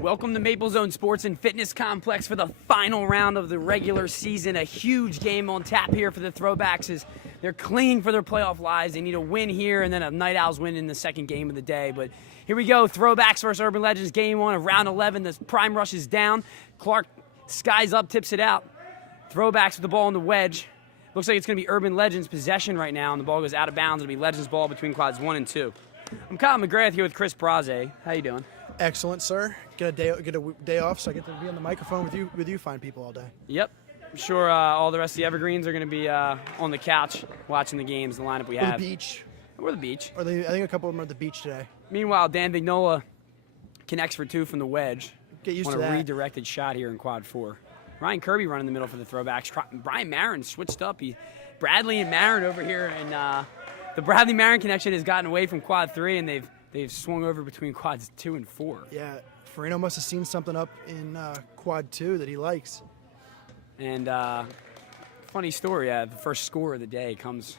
Welcome to Maple Zone Sports and Fitness Complex for the final round of the regular season. A huge game on tap here for the Throwbacks as they're clinging for their playoff lives. They need a win here and then a Night Owls win in the second game of the day. But here we go, Throwbacks versus Urban Legends, game one of round 11. The prime rush is down. Clark skies up, tips it out. Throwbacks with the ball on the wedge. Looks like it's going to be Urban Legends possession right now, and the ball goes out of bounds. It'll be Legends ball between quads 1 and 2. I'm Kyle McGrath here with Chris Braze. How you doing? Excellent, sir. Get a day off, so I get to be on the microphone with you fine people all day. Yep. I'm sure all the rest of the Evergreens are going to be on the couch watching the games, the lineup we have. Or the beach. Or the beach. I think a couple of them are at the beach today. Meanwhile, Dan Vignola connects for 2 from the wedge. Get used on to that. A redirected shot here in quad 4. Ryan Kirby running the middle for the Throwbacks. Brian Marin switched up. Bradley and Marin over here, and the Bradley-Marin connection has gotten away from quad 3, and they've swung over between quads 2 and 4. Yeah, Farino must have seen something up in quad 2 that he likes. And funny story, the first score of the day comes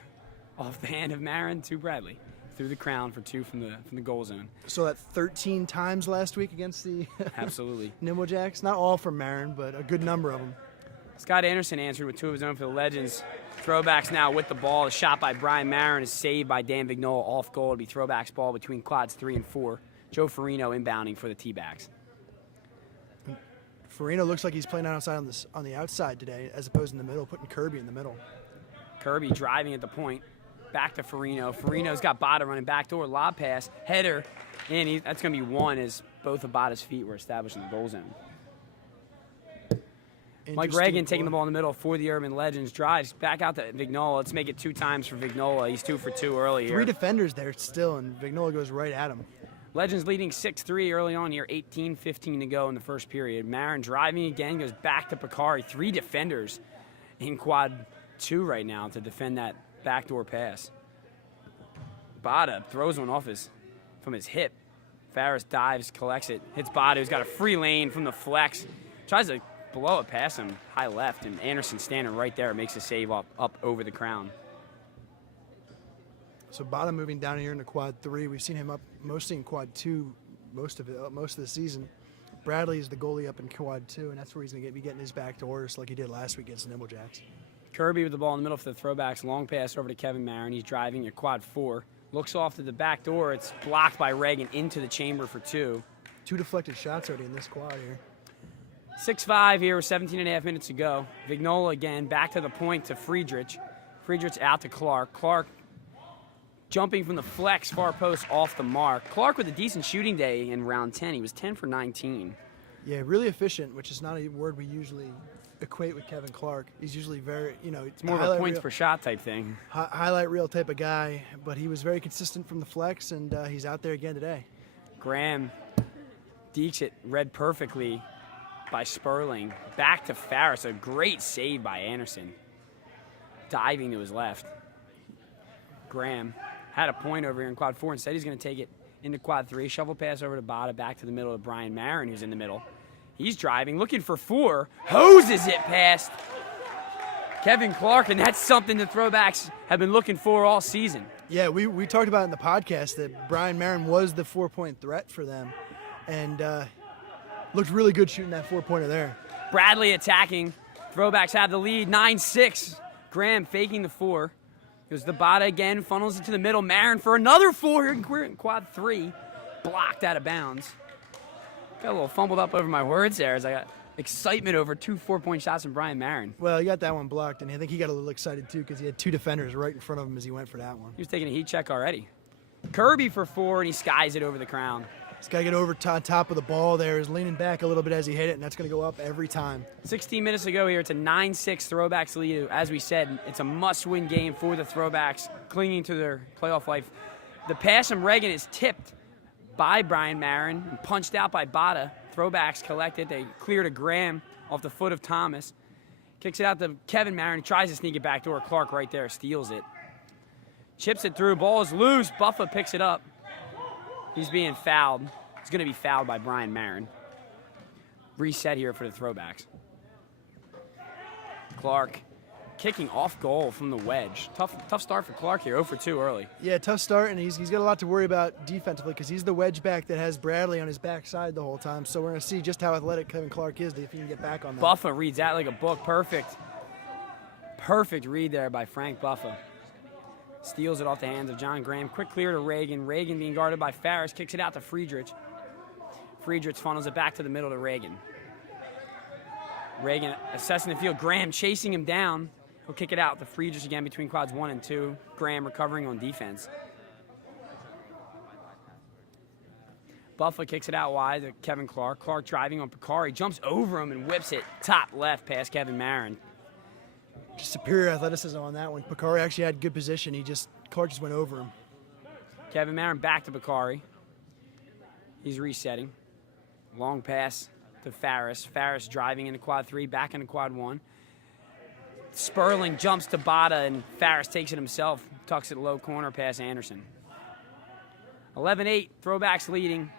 off the hand of Marin to Bradley. Through the crown for 2 from the goal zone. So that 13 times last week against the absolutely Nimble Jacks. Not all from Marin, but a good number of them. Scott Anderson answered with 2 of his own for the Legends. Throwbacks now with the ball. The shot by Brian Marin is saved by Dan Vignola off goal. It'll be Throwbacks ball between quads 3 and 4. Joe Farino inbounding for the T-backs. Farino looks like he's playing outside on the outside today, as opposed in the middle, putting Kirby in the middle. Kirby driving at the point. Back to Farino. Farino's got Bada running back door, lob pass, header, and that's going to be 1 as both of Bada's feet were established in the goal zone. Mike Reagan taking the ball in the middle for the Urban Legends. Drives back out to Vignola. Let's make it 2 times for Vignola. He's 2 for 2 early here. 3 defenders there still, and Vignola goes right at him. Legends leading 6-3 early on here. 18-15 to go in the first period. Marin driving again, goes back to Picari. 3 defenders in quad 2 right now to defend that backdoor pass. Bada throws one off from his hip. Farris dives, collects it, hits Bada, who's got a free lane from the flex. Tries to blow it past him, high left, and Anderson standing right there makes a save up over the crown. So Bada moving down here into quad 3. We've seen him up mostly in quad 2 most of the season. Bradley is the goalie up in quad 2, and that's where he's going to be getting his backdoors like he did last week against the Nimble Jacks. Kirby with the ball in the middle for the Throwbacks. Long pass over to Kevin Marin. He's driving at quad 4. Looks off to the back door. It's blocked by Reagan into the chamber for 2. 2 deflected shots already in this quad here. 6-5 here with 17.5 minutes to go. Vignola again back to the point to Friedrich. Friedrich's out to Clark. Clark jumping from the flex far post off the mark. Clark with a decent shooting day in round 10. He was 10 for 19. Yeah, really efficient, which is not a word we usually equate with Kevin Clark. He's usually very, it's more of a points per shot type thing. Highlight reel type of guy, but he was very consistent from the flex, and he's out there again today. Graham dekes it, read perfectly by Sperling. Back to Farris, a great save by Anderson. Diving to his left. Graham had a point over here in quad 4. Instead, he's going to take it into quad 3. Shovel pass over to Bada, back to the middle of Brian Marin, who's in the middle. He's driving, looking for 4. Hoses it past Kevin Clark, and that's something the Throwbacks have been looking for all season. Yeah, we talked about in the podcast that Brian Marin was the 4-point threat for them, and looked really good shooting that 4-pointer there. Bradley attacking. Throwbacks have the lead, 9-6. Graham faking the 4. Goes the Bada again, funnels it to the middle. Marin for another 4 here in quad 3. Blocked out of bounds. Got a little fumbled up over my words there as I got excitement over 2 4-point shots from Brian Marin. Well, he got that one blocked, and I think he got a little excited too because he had 2 defenders right in front of him as he went for that one. He was taking a heat check already. Kirby for 4, and he skies it over the crown. He's got to get over top of the ball there. He's leaning back a little bit as he hit it, and that's going to go up every time. 16 minutes to go here. It's a 9-6 Throwbacks lead. As we said, it's a must-win game for the Throwbacks, clinging to their playoff life. The pass from Reagan is tipped by Brian Marin and punched out by Bada. Throwbacks collect it. They clear to Graham off the foot of Thomas. Kicks it out to Kevin Marin. He tries to sneak it back door. Clark right there steals it. Chips it through. Ball is loose. Buffa picks it up. He's being fouled. He's going to be fouled by Brian Marin. Reset here for the Throwbacks. Clark kicking off goal from the wedge. Tough start for Clark here, 0 for 2 early. Yeah, tough start, and he's got a lot to worry about defensively because he's the wedge back that has Bradley on his backside the whole time. So we're going to see just how athletic Kevin Clark is if he can get back on that. Buffa reads that like a book. Perfect read there by Frank Buffa. Steals it off the hands of John Graham. Quick clear to Reagan. Reagan being guarded by Farris. Kicks it out to Friedrich. Friedrich funnels it back to the middle to Reagan. Reagan assessing the field. Graham chasing him down. He'll kick it out to Friedrich again between quads 1 and 2. Graham recovering on defense. Buffa kicks it out wide to Kevin Clark. Clark driving on Picari. Jumps over him and whips it top left past Kevin Marin. Superior athleticism on that one. Picari actually had good position. Clark just went over him. Kevin Marin back to Picari. He's resetting. Long pass to Farris. Farris driving into quad 3, back into quad 1. Sperling jumps to Bada, and Farris takes it himself. Tucks it low corner past Anderson. 11-8, Throwbacks leading.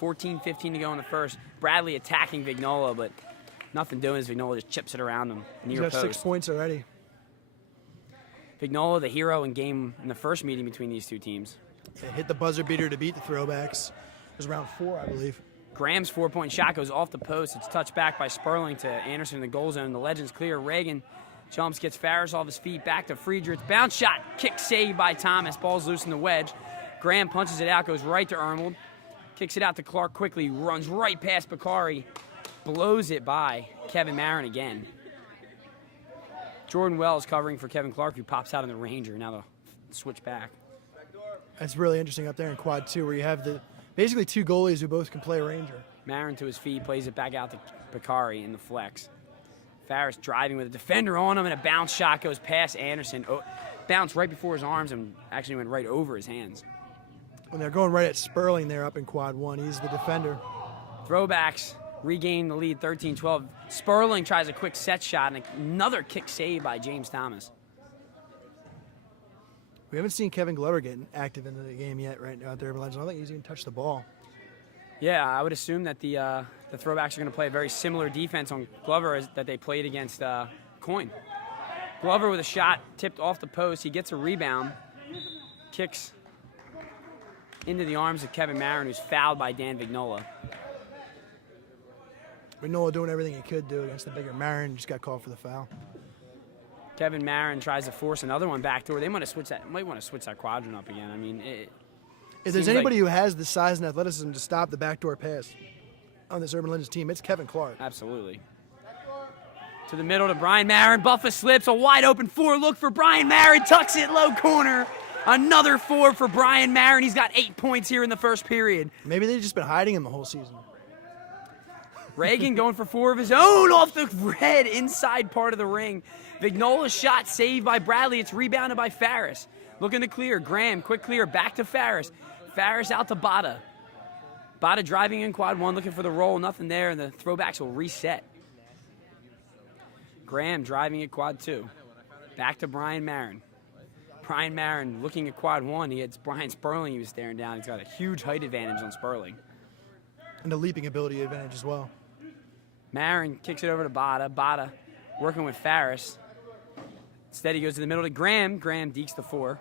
14-15 to go in the first. Bradley attacking Vignola, but nothing doing as Vignola just chips it around him. He's got 6 points already. Vignola, the hero in the first meeting between these two teams. They hit the buzzer beater to beat the Throwbacks. It was round 4, I believe. Graham's 4-point shot goes off the post. It's touched back by Sperling to Anderson in the goal zone. The Legends clear. Reagan jumps, gets Farris off his feet, back to Friedrich. Bounce shot, kick saved by Thomas. Ball's loose in the wedge. Graham punches it out, goes right to Ermold. Kicks it out to Clark quickly, runs right past Picari. Blows it by Kevin Marin again. Jordan Wells covering for Kevin Clark, who pops out in the Ranger. Now they'll switch back. That's really interesting up there in quad 2 where you have basically 2 goalies who both can play Ranger. Marin to his feet, plays it back out to Picari in the flex. Farris driving with a defender on him, and a bounce shot goes past Anderson. Bounced right before his arms and actually went right over his hands. When they're going right at Sperling there up in quad 1, he's the defender. Throwbacks regain the lead 13-12. Sperling tries a quick set shot, and another kick save by James Thomas. We haven't seen Kevin Glover getting active in the game yet right now out there. I don't think he's even touched the ball. Yeah, I would assume that the Throwbacks are going to play a very similar defense on Glover as that they played against Coyne. Glover with a shot tipped off the post. He gets a rebound, kicks into the arms of Kevin Marin, who's fouled by Dan Vignola. Vignola doing everything he could do against the bigger Marin, just got called for the foul. Kevin Marin tries to force another one backdoor. They might want to switch that quadrant up again. I mean, if there's anybody who has the size and athleticism to stop the backdoor pass on this Urban Legends team, it's Kevin Clark. Absolutely. To the middle to Brian Marin. Buffa slips, a wide open 4 look for Brian Marin. Tucks it low corner. Another 4 for Brian Marin. He's got 8 points here in the first period. Maybe they've just been hiding him the whole season. Reagan going for 4 of his own off the red inside part of the ring. Vignola's shot saved by Bradley. It's rebounded by Farris. Looking to clear. Graham, quick clear, back to Farris. Farris out to Bada. Bada driving in quad 1, looking for the roll. Nothing there, and the Throwbacks will reset. Graham driving at quad 2. Back to Brian Marin. Brian Marin looking at quad 1. He had Brian Sperling he was staring down. He's got a huge height advantage on Sperling. And a leaping ability advantage as well. Marin kicks it over to Bada. Bada working with Farris. Instead, he goes to the middle to Graham. Graham dekes the 4.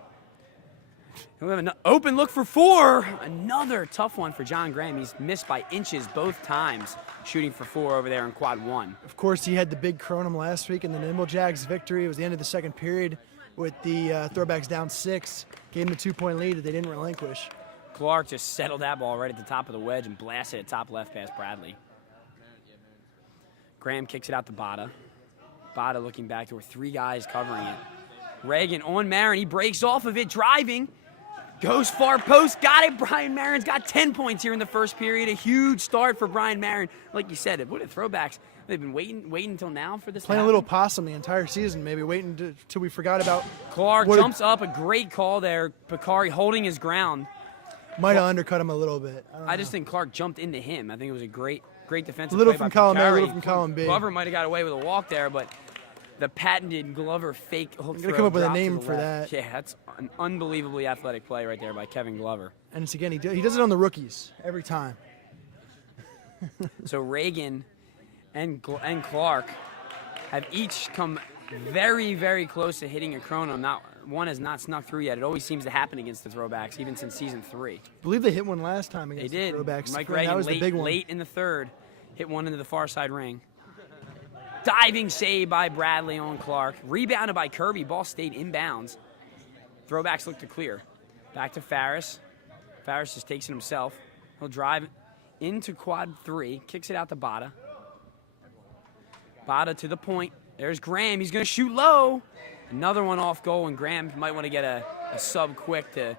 And we have an open look for 4. Another tough one for John Graham. He's missed by inches both times, shooting for 4 over there in quad 1. Of course, he had the big Kronum last week in the Nimble Jacks victory. It was the end of the second period with the Throwbacks down 6. Gave them a 2-point lead that they didn't relinquish. Clark just settled that ball right at the top of the wedge and blasted it top left past Bradley. Graham kicks it out to Bada. Bada looking back. There were 3 guys covering it. Reagan on Marin. He breaks off of it, driving. Goes far post. Got it. Brian Marin's got 10 points here in the first period. A huge start for Brian Marin. Like you said, what are Throwbacks? They've been waiting until now for this. Playing a little possum the entire season, maybe waiting till we forgot about. Clark jumps up. A great call there. Picari holding his ground. Might have undercut him a little bit. I just think Clark jumped into him. I think it was a great defensive little play from by column A, Picari. little from column B. Glover might have got away with a walk there, but the patented Glover fake hook I'm throw. gonna come up with a drop to name the for left. that. Yeah, that's an unbelievably athletic play right there by Kevin Glover. And it's again, he does it on the rookies every time. So Reagan and Clark have each come very, very close to hitting a Kronum. One has not snuck through yet. It always seems to happen against the Throwbacks, even since season 3. I believe they hit one last time against They did. the Throwbacks. Mike That Reagan was the big one. late in the 3rd, hit one into the far side ring. Diving save by Bradley on Clark. Rebounded by Kirby. Ball stayed inbounds. Throwbacks look to clear. Back to Farris. Farris just takes it himself. He'll drive into quad 3. Kicks it out to Bada. Bada to the point. There's Graham. He's going to shoot low. Another one off goal, and Graham might want to get a sub quick to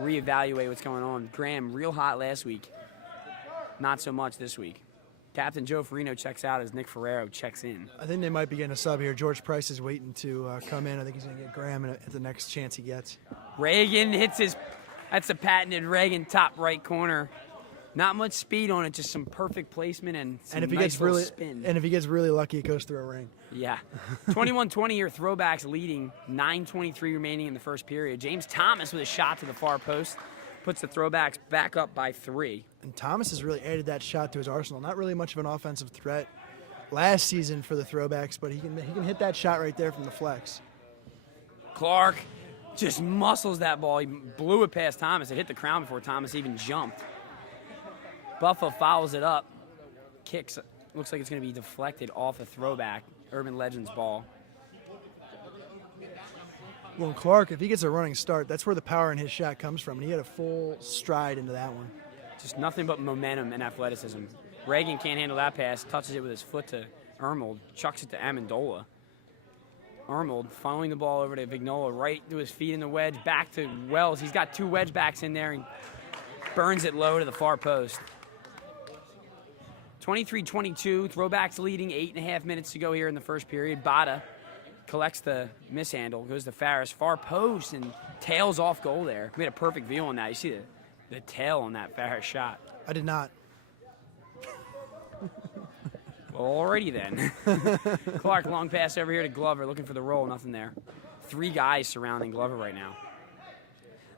reevaluate what's going on. Graham, real hot last week. Not so much this week. Captain Joe Farino checks out as Nick Ferrero checks in. I think they might be getting a sub here. George Price is waiting to come in. I think he's going to get Graham at the next chance he gets. Reagan hits his, that's a patented Reagan top right corner. Not much speed on it, just some perfect placement and some if he nice gets little really spin. And if he gets really lucky, it goes through a ring. Yeah. 21-20 here, Throwbacks leading, 9:23 remaining in the first period. James Thomas with a shot to the far post puts the Throwbacks back up by 3. And Thomas has really added that shot to his arsenal. Not really much of an offensive threat last season for the Throwbacks, but he can hit that shot right there from the flex. Clark just muscles that ball. He blew it past Thomas. It hit the crown before Thomas even jumped. Buffa fouls it up. Kicks. Looks like it's going to be deflected off a Throwback. Urban Legends ball. Well, Clark, if he gets a running start, that's where the power in his shot comes from. And he had a full stride into that one. Just nothing but momentum and athleticism. Reagan can't handle that pass. Touches it with his foot to Ermold. Chucks it to Amendola. Ermold following the ball over to Vignola. Right to his feet in the wedge. Back to Wells. He's got 2 wedge backs in there and burns it low to the far post. 23-22, Throwbacks leading, 8.5 minutes to go here in the first period. Bada collects the mishandle, goes to Farris, far post, and tails off goal there. We had a perfect view on that. You see the tail on that Farris shot. I did not. Well, alrighty then. Clark, long pass over here to Glover, looking for the roll, nothing there. 3 guys surrounding Glover right now.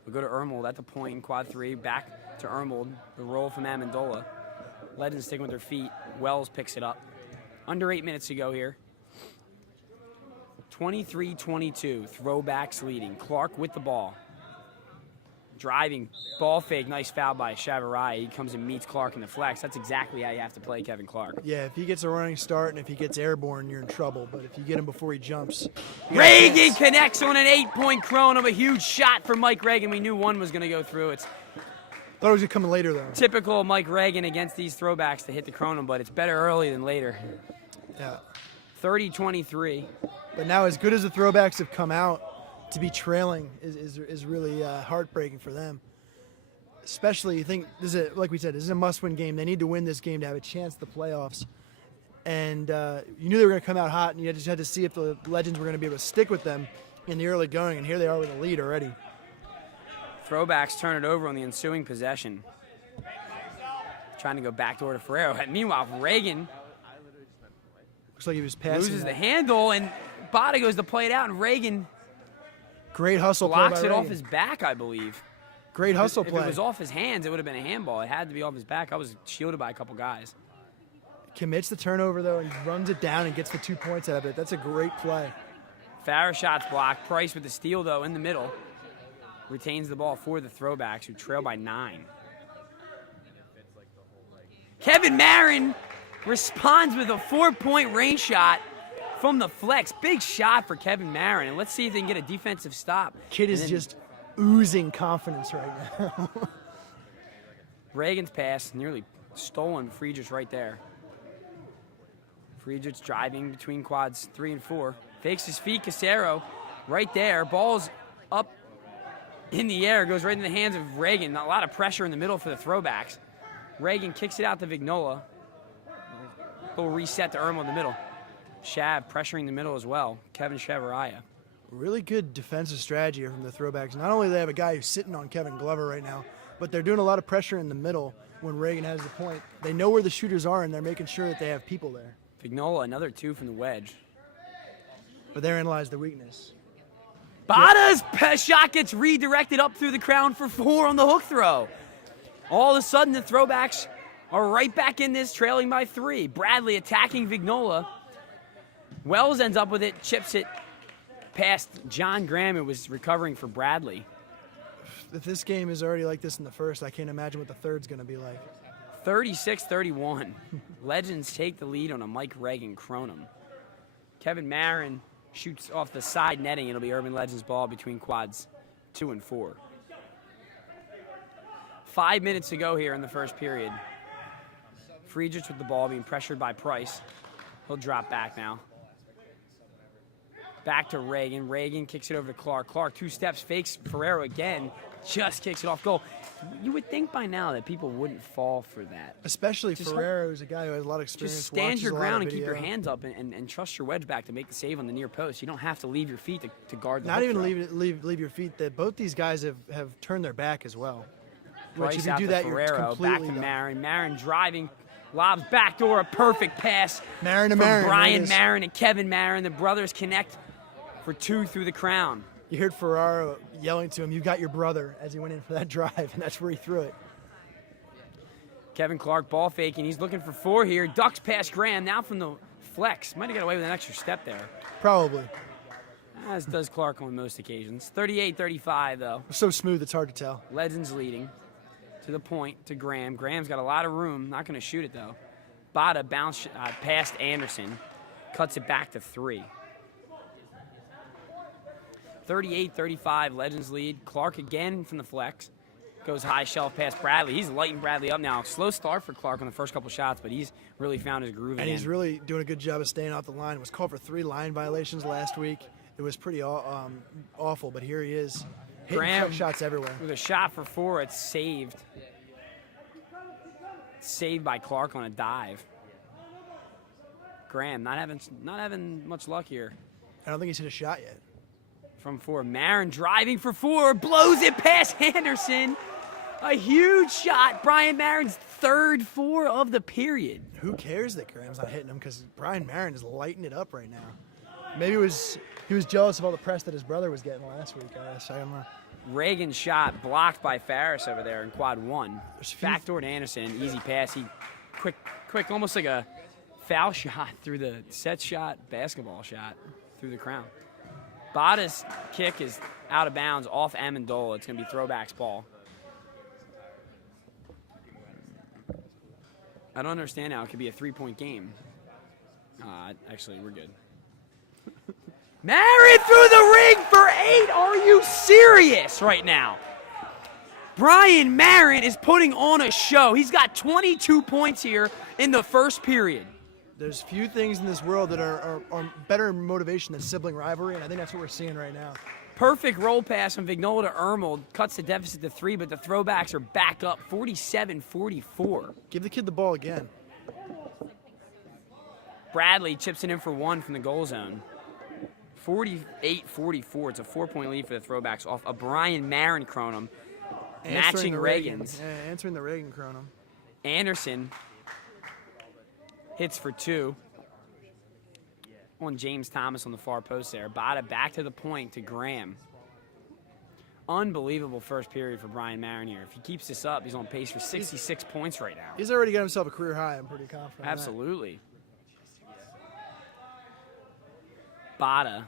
We'll go to Ermold at the point in quad 3, back to Ermold, the roll from Amendola. Legends sticking with their feet. Wells picks it up. Under 8 minutes to go here. 23-22. Throwbacks leading. Clark with the ball. Driving. Ball fake. Nice foul by Chavarria. He comes and meets Clark in the flex. That's exactly how you have to play Kevin Clark. Yeah, if he gets a running start and if he gets airborne, you're in trouble. But if you get him before he jumps. Reagan connects on an 8-point Kronum. A huge shot for Mike Reagan. We knew one was going to go through. It's Thought it was going to come later, though. typical Mike Reagan against these Throwbacks to hit the Kronum, but it's better early than later. Yeah. 30-23. But now, as good as the Throwbacks have come out, to be trailing is really heartbreaking for them. Especially, you think, like we said, this is a must-win game. They need to win this game to have a chance at the playoffs. And you knew they were going to come out hot, and you just had to see if the Legends were going to be able to stick with them in the early going, and here they are with a lead already. Throwbacks turn it over on the ensuing possession. Trying to go backdoor to Ferrero. Meanwhile, Reagan Looks like he was passing. loses the handle, and Bada goes to play it out, and Reagan Great hustle play blocks by it off Reagan. his back, I believe. Great hustle If play. it was off his hands, it would have been a handball. It had to be off his back. I was shielded by a couple guys. Commits the turnover, though, and runs it down and gets the 2 points out of it. That's a great play. Farrah shot's blocked. Price with the steal, though, in the middle. Retains the ball for the Throwbacks, who trail by 9. Kevin Marin responds with a 4-point range shot from the flex. Big shot for Kevin Marin. And let's see if they can get a defensive stop. Kid is just oozing confidence right now. Reagan's pass nearly stolen. Friedrichs right there. Friedrichs driving between quads 3 and 4. Fakes his feet. Casero right there. Ball's up in the air. Goes right in the hands of Reagan. A lot of pressure in the middle for the Throwbacks. Reagan kicks it out to Vignola. Little reset to Irma in the middle. Shav pressuring the middle as well. Kevin Chavarria. Really good defensive strategy here from the Throwbacks. Not only do they have a guy who's sitting on Kevin Glover right now, but they're doing a lot of pressure in the middle when Reagan has the point. They know where the shooters are, and they're making sure that they have people there. Vignola, another 2 from the wedge. But therein lies the weakness. Bada's shot gets redirected up through the crown for 4 on the hook throw. All of a sudden, the Throwbacks are right back in this, trailing by 3. Bradley attacking Vignola. Wells ends up with it, chips it past John Graham, who was recovering for Bradley. If this game is already like this in the first, I can't imagine what the third's going to be like. 36-31. Legends take the lead on a Mike Reagan Kronum. Kevin Marin shoots off the side netting. It'll be Urban Legends ball between quads 2 and 4. 5 minutes to go here in the first period. Friedrich with the ball being pressured by Price. He'll drop back now. Back to Reagan. Reagan kicks it over to Clark. Clark 2 steps, fakes Ferrero again. Just kicks it off goal. You would think by now that people wouldn't fall for that. Especially Ferrero, who's a guy who has a lot of experience. Just stand your ground and keep your hands up and trust your wedge back to make the save on the near post. You don't have to leave your feet to guard the Not even leave your feet. That both these guys have turned their back as well. Price Which if you out do to that, Ferrero, you're completely back to done. Marin. Marin driving, lobs backdoor, a perfect pass Marin to from Marin. Brian Marin and Kevin Marin. The brothers connect for 2 through the crown. You heard Ferraro yelling to him, "You got your brother," as he went in for that drive, and that's where he threw it. Kevin Clark ball faking. He's looking for 4 here. Ducks past Graham. Now from the flex. Might have got away with an extra step there. Probably. As does Clark on most occasions. 38-35 though. So smooth, it's hard to tell. Legends leading to the point to Graham. Graham's got a lot of room. Not going to shoot it though. Bada bounce past Anderson. Cuts it back to 3. 38-35, Legends lead. Clark again from the flex. Goes high shelf past Bradley. He's lighting Bradley up now. Slow start for Clark on the first couple shots, but he's really found his groove again. And he's really doing a good job of staying off the line. Was called for 3 line violations last week. It was pretty awful, but here he is. Hitting Graham shots everywhere. with a shot for 4. It's saved. Saved by Clark on a dive. Graham not having much luck here. I don't think he's hit a shot yet. From 4, Marin driving for 4, blows it past Anderson. A huge shot. Brian Marin's 3rd 4 of the period. Who cares that Graham's not hitting him? Because Brian Marin is lighting it up right now. Maybe he was jealous of all the press that his brother was getting last week. I guess I don't know. Reagan's shot blocked by Farris over there in quad 1. Backdoor to Anderson, easy pass. He quick, almost like a foul shot through the set shot, basketball shot through the crown. Bada's kick is out of bounds off Amendola. It's going to be Throwbacks ball. I don't understand how it could be a 3-point game. Actually, we're good. Marin through the ring for 8. Are you serious right now? Brian Marin is putting on a show. He's got 22 points here in the first period. There's few things in this world that are better motivation than sibling rivalry, and I think that's what we're seeing right now. Perfect roll pass from Vignola to Ermel. Cuts the deficit to 3, but the Throwbacks are back up 47-44. Give the kid the ball again. Bradley chips it in for 1 from the goal zone. 48-44. It's a 4-point lead for the Throwbacks off a Brian Marin Kronum. Matching Reagan's. Yeah, answering the Reagan Kronum. Anderson hits for 2 on James Thomas on the far post there. Bada back to the point to Graham. Unbelievable first period for Brian Marin here. If he keeps this up, he's on pace for 66 points right now. He's already got himself a career high. I'm pretty confident. Absolutely. Bada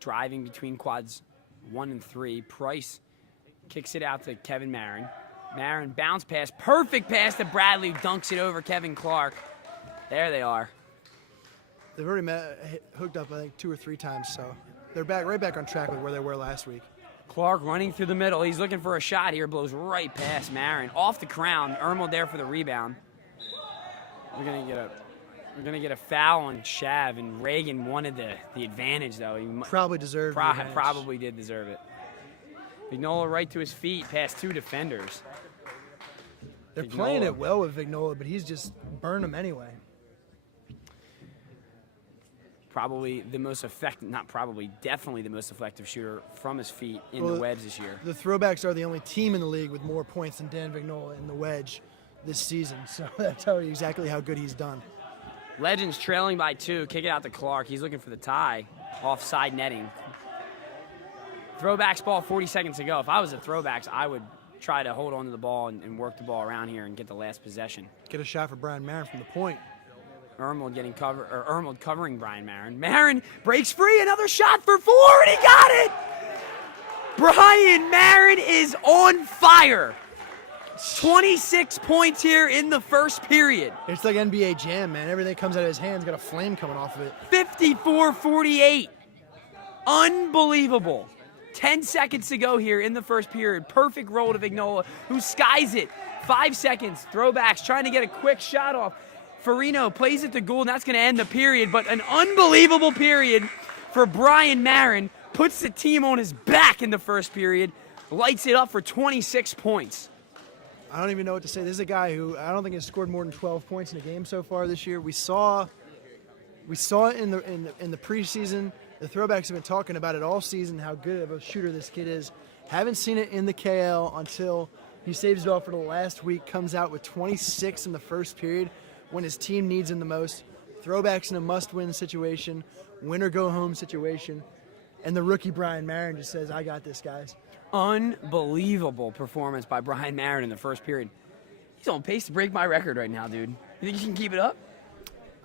driving between quads 1 and 3. Price kicks it out to Kevin Marin. Marin bounce pass. Perfect pass to Bradley, dunks it over Kevin Clark. There they are. They've already hooked up, I think, 2 or 3 times, so they're right back on track with where they were last week. Clark running through the middle. He's looking for a shot here. Blows right past Marin. Off the crown. Ermel there for the rebound. We're gonna get a foul on Shav, and Reagan wanted the advantage though. He probably deserved the advantage. Probably did deserve it. Vignola right to his feet past 2 defenders. They're playing it well with Vignola, but he's just burned them anyway. Probably the most effective, definitely the most effective shooter from his feet in the wedge this year. The Throwbacks are the only team in the league with more points than Dan Vignola in the wedge this season, so that tells you exactly how good he's done. Legends trailing by 2, kick it out to Clark. He's looking for the tie, offside netting. Throwbacks ball, 40 seconds to go. If I was the Throwbacks, I would try to hold on to the ball and work the ball around here and get the last possession. Get a shot for Brian Marin from the point. Ermold covering Brian Marin. Marin breaks free, another shot for 4, and he got it! Brian Marin is on fire. 26 points here in the first period. It's like NBA Jam, man. Everything that comes out of his hands got a flame coming off of it. 54-48. Unbelievable. 10 seconds to go here in the first period. Perfect roll to Vignola, who skies it. 5 seconds. Throwbacks trying to get a quick shot off. Farino plays it to Gould, and that's going to end the period. But an unbelievable period for Brian Marin. Puts the team on his back in the first period. Lights it up for 26 points. I don't even know what to say. This is a guy who I don't think has scored more than 12 points in a game so far this year. We saw it in the preseason. The Throwbacks have been talking about it all season, how good of a shooter this kid is. Haven't seen it in the KL until he saves it all for the last week, comes out with 26 in the first period when his team needs him the most. Throwbacks in a must-win situation, win-or-go-home situation, and the rookie Brian Marin just says, I got this, guys. Unbelievable performance by Brian Marin in the first period. He's on pace to break my record right now, dude. You think he can keep it up?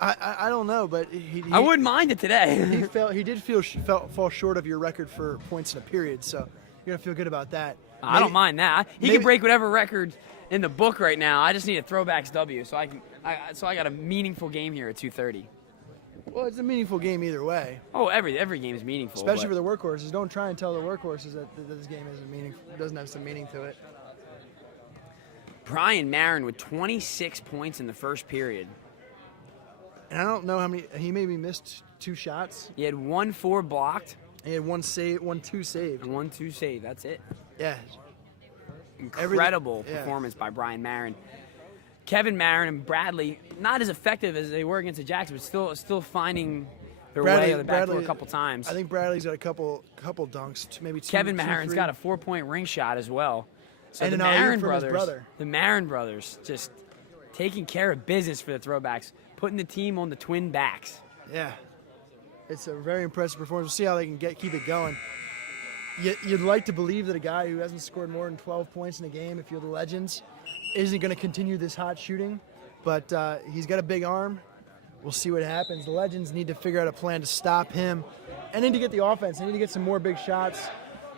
I don't know, but I wouldn't mind it today. he did fall short of your record for points in a period, so you're gonna feel good about that. I don't mind that. He can break whatever record in the book right now. I just need a Throwbacks W, so I got a meaningful game here at 2:30. Well, it's a meaningful game either way. Oh, every game is meaningful. Especially for the workhorses. Don't try and tell the workhorses that this game isn't meaningful. It doesn't have some meaning to it. Brian Marin with 26 points in the first period. And I don't know how many. He maybe missed 2 shots. He had 1-4 blocked. He had 1-2 saved. And 1-2 saved. That's it. Yeah. Incredible performance by Brian Marin. Kevin Marin and Bradley, not as effective as they were against the Jacks, but still finding their way on the back door a couple times. I think Bradley's got a couple dunks, maybe 2. Kevin Marin's got a 4-point ring shot as well. So and the Marin brothers, just taking care of business for the Throwbacks, putting the team on the twin backs. Yeah, it's a very impressive performance. We'll see how they can keep it going. You'd like to believe that a guy who hasn't scored more than 12 points in a game, if you're the Legends, isn't going to continue this hot shooting, but he's got a big arm. We'll see what happens. The Legends need to figure out a plan to stop him and need to get the offense. They need to get some more big shots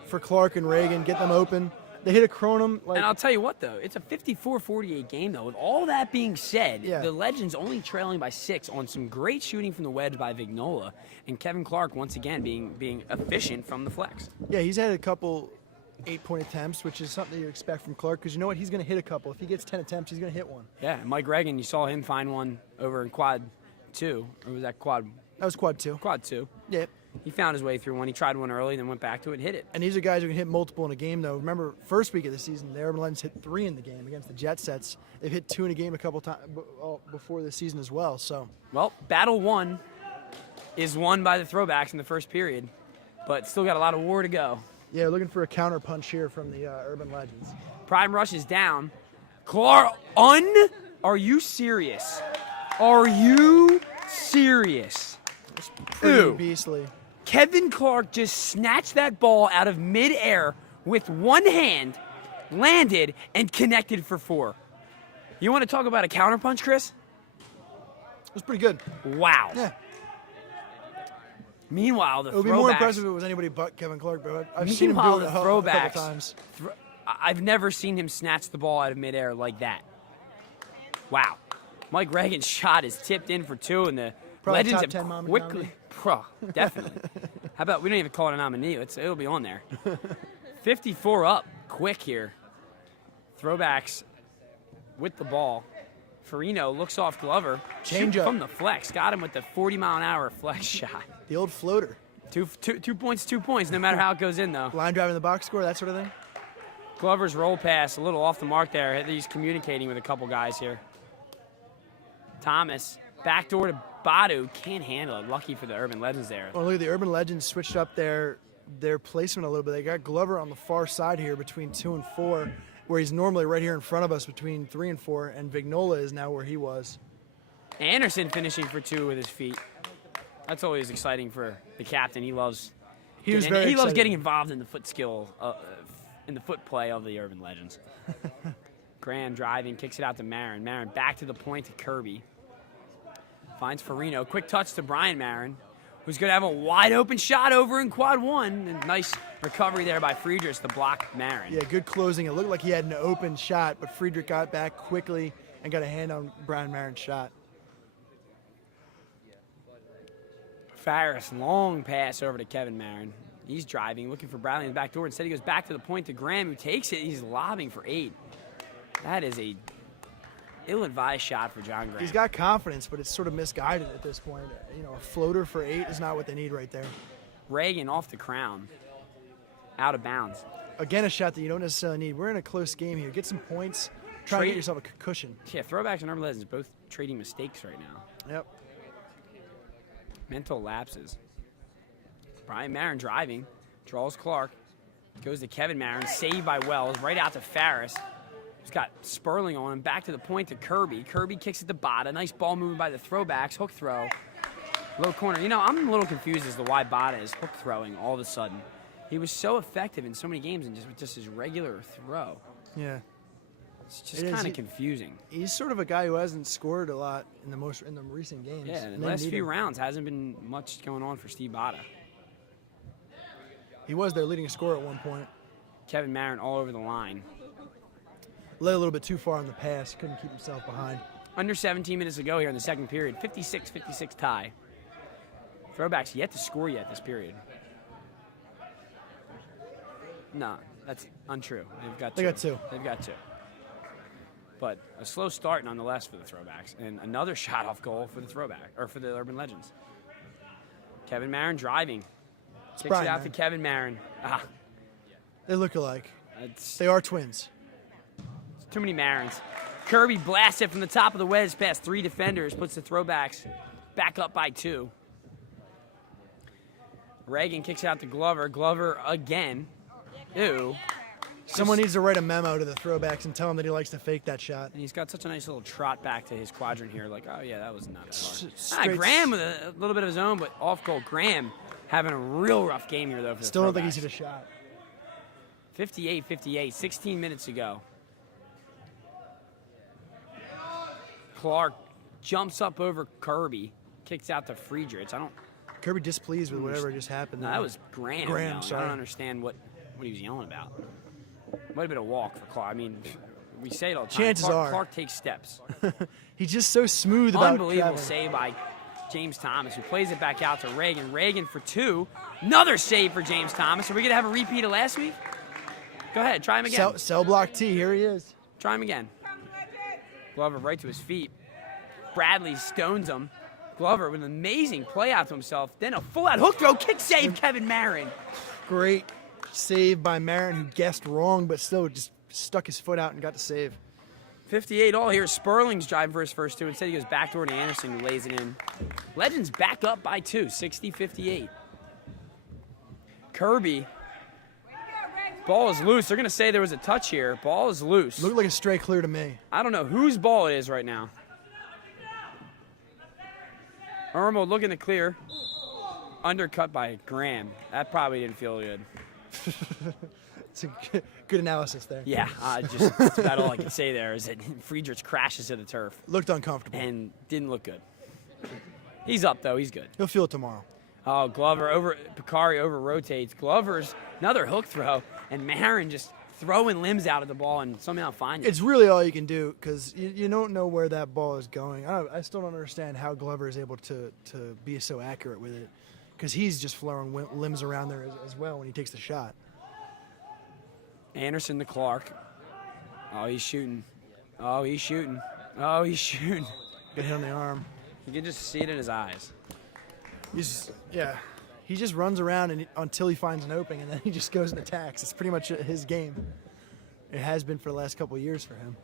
for Clark and Reagan, get them open. They hit a Kronum. And I'll tell you what, though, it's a 54-48 game, though. With all that being said, the Legends only trailing by 6 on some great shooting from the wedge by Vignola, and Kevin Clark, once again, being efficient from the flex. Yeah, he's had a couple 8-point attempts, which is something you expect from Clark, because you know what? He's going to hit a couple. If he gets 10 attempts, he's going to hit one. Yeah, Mike Reagan, you saw him find one over in quad 2. Or was that quad? That was quad 2. Quad 2. Yeah. He found his way through one. He tried one early, then went back to it and hit it. And these are guys who can hit multiple in a game, though. Remember, first week of the season, the Urban Legends hit 3 in the game against the Jet Sets. They've hit 2 in a game a couple times before the season as well. So, well, Battle 1 is won by the Throwbacks in the first period, but still got a lot of war to go. Yeah, looking for a counter punch here from the Urban Legends. Prime Rush is down. Clark, are you serious? Are you serious? It's pretty beastly. Kevin Clark just snatched that ball out of midair with one hand, landed, and connected for 4. You want to talk about a counterpunch, Chris? It was pretty good. Wow. Yeah. Meanwhile, the Throwbacks... It would be more impressive if it was anybody but Kevin Clark, but I've seen him do it a couple times. I've never seen him snatch the ball out of midair like that. Wow. Mike Reagan's shot is tipped in for 2, and the Probably Legends top 10 have quickly... Definitely. How about we don't even call it a nominee? It'll be on there. 54 up quick here. Throwbacks with the ball. Farino looks off Glover. Change up. From the flex. Got him with the 40-mile-an-hour flex shot. The old floater. 2 points, no matter how it goes in, though. Line drive in the box score, that sort of thing. Glover's roll pass, a little off the mark there. He's communicating with a couple guys here. Thomas, backdoor to Badu, can't handle it. Lucky for the Urban Legends there. Well, look, the Urban Legends switched up their placement a little bit. They got Glover on the far side here between 2 and 4, where he's normally right here in front of us between 3 and 4, and Vignola is now where he was. Anderson finishing for 2 with his feet. That's always exciting for the captain. He loves getting involved in the foot skill, in the foot play of the Urban Legends. Graham driving, kicks it out to Marin. Marin back to the point to Kirby. Finds Farino. Quick touch to Brian Marin, who's going to have a wide open shot over in quad one. And nice recovery there by Friedrichs to block Marin. Yeah, good closing. It looked like he had an open shot, but Friedrich got back quickly and got a hand on Brian Marin's shot. Farris, long pass over to Kevin Marin. He's driving, looking for Bradley in the back door. Instead, he goes back to the point to Graham, who takes it. He's lobbing for 8. That is a ill-advised shot for John Graham. He's got confidence, but it's sort of misguided at this point. You know, a floater for 8 is not what they need right there. Reagan off the crown, out of bounds. Again, a shot that you don't necessarily need. We're in a close game here. Get some points. Try to get yourself a cushion. Yeah, Throwbacks and Urban Legends both trading mistakes right now. Yep. Mental lapses. Brian Marin driving, draws Clark, goes to Kevin Marin, saved by Wells, right out to Farris. He's got Sperling on him, back to the point to Kirby. Kirby kicks it to Bada. Nice ball movement by the Throwbacks, hook throw. Low corner. You know, I'm a little confused as to why Bada is hook throwing all of a sudden. He was so effective in so many games and just his regular throw. Yeah. It's just kind of confusing. He's sort of a guy who hasn't scored a lot in the recent games. Yeah, in the last few rounds hasn't been much going on for Steve Bada. He was their leading scorer at one point. Kevin Marin all over the line. Led a little bit too far on the pass. Couldn't keep himself behind. Under 17 minutes to go here in the second period. 56-56 tie. Throwbacks yet to score yet this period. No, that's untrue. They got two. They've got two. But a slow start nonetheless for the Throwbacks. And another shot off goal for the Throwback, or for the Urban Legends. Kevin Marin driving. Kicks it out to Kevin Marin. They look alike. They are twins. Too many Marins. Kirby blasts it from the top of the wedge past 3 defenders, puts the Throwbacks back up by 2. Reagan kicks out to Glover. Glover again. Ew. Someone needs to write a memo to the Throwbacks and tell him that he likes to fake that shot. And he's got such a nice little trot back to his quadrant here. Like, oh, yeah, that was not that hard. Graham with a little bit of his own, but off goal. Graham having a real rough game here, though, for the Still don't think Throwbacks. he's hit a shot. 58-58, 16 minutes to go. Clark jumps up over Kirby, kicks out to Friedrich. Kirby displeased with whatever just happened. No, that was Graham. Graham, sorry. I don't understand what he was yelling about. Might have been a walk for Clark. I mean, we say it all the time. Chances are. Clark takes steps. He's just so smooth about it. Unbelievable save by James Thomas, who plays it back out to Reagan. Reagan for 2. Another save for James Thomas. Are we going to have a repeat of last week? Go ahead, try him again. Cell block T, here he is. Try him again. Glover right to his feet. Bradley stones him. Glover with an amazing play out to himself. Then a full-out hook throw, kick save, Kevin Marin. Great save by Marin, who guessed wrong, but still just stuck his foot out and got the save. 58 all here. Sperling's driving for his first 2. Instead, he goes backdoor to Anderson, who lays it in. Legends back up by 2, 60-58. Kirby. Ball is loose. They're going to say there was a touch here. Ball is loose. Looked like a straight clear to me. I don't know whose ball it is right now. Irmo looking to clear. Undercut by Graham. That probably didn't feel good. It's a good analysis there. Yeah, that's about all I can say there is that Friedrich crashes to the turf. Looked uncomfortable. And didn't look good. He's up, though. He's good. He'll feel it tomorrow. Oh, Glover over, Picari over rotates. Glover's another hook throw, and Marin just throwing limbs out of the ball and somehow finding it. It's really all you can do because you don't know where that ball is going. I still don't understand how Glover is able to be so accurate with it because he's just throwing limbs around there as well when he takes the shot. Anderson to Clark. Oh, he's shooting. Oh, he's shooting. Oh, he's shooting. Good hit on the arm. You can just see it in his eyes. He just runs around until he finds an opening, and then he just goes and attacks. It's pretty much his game. It has been for the last couple of years for him.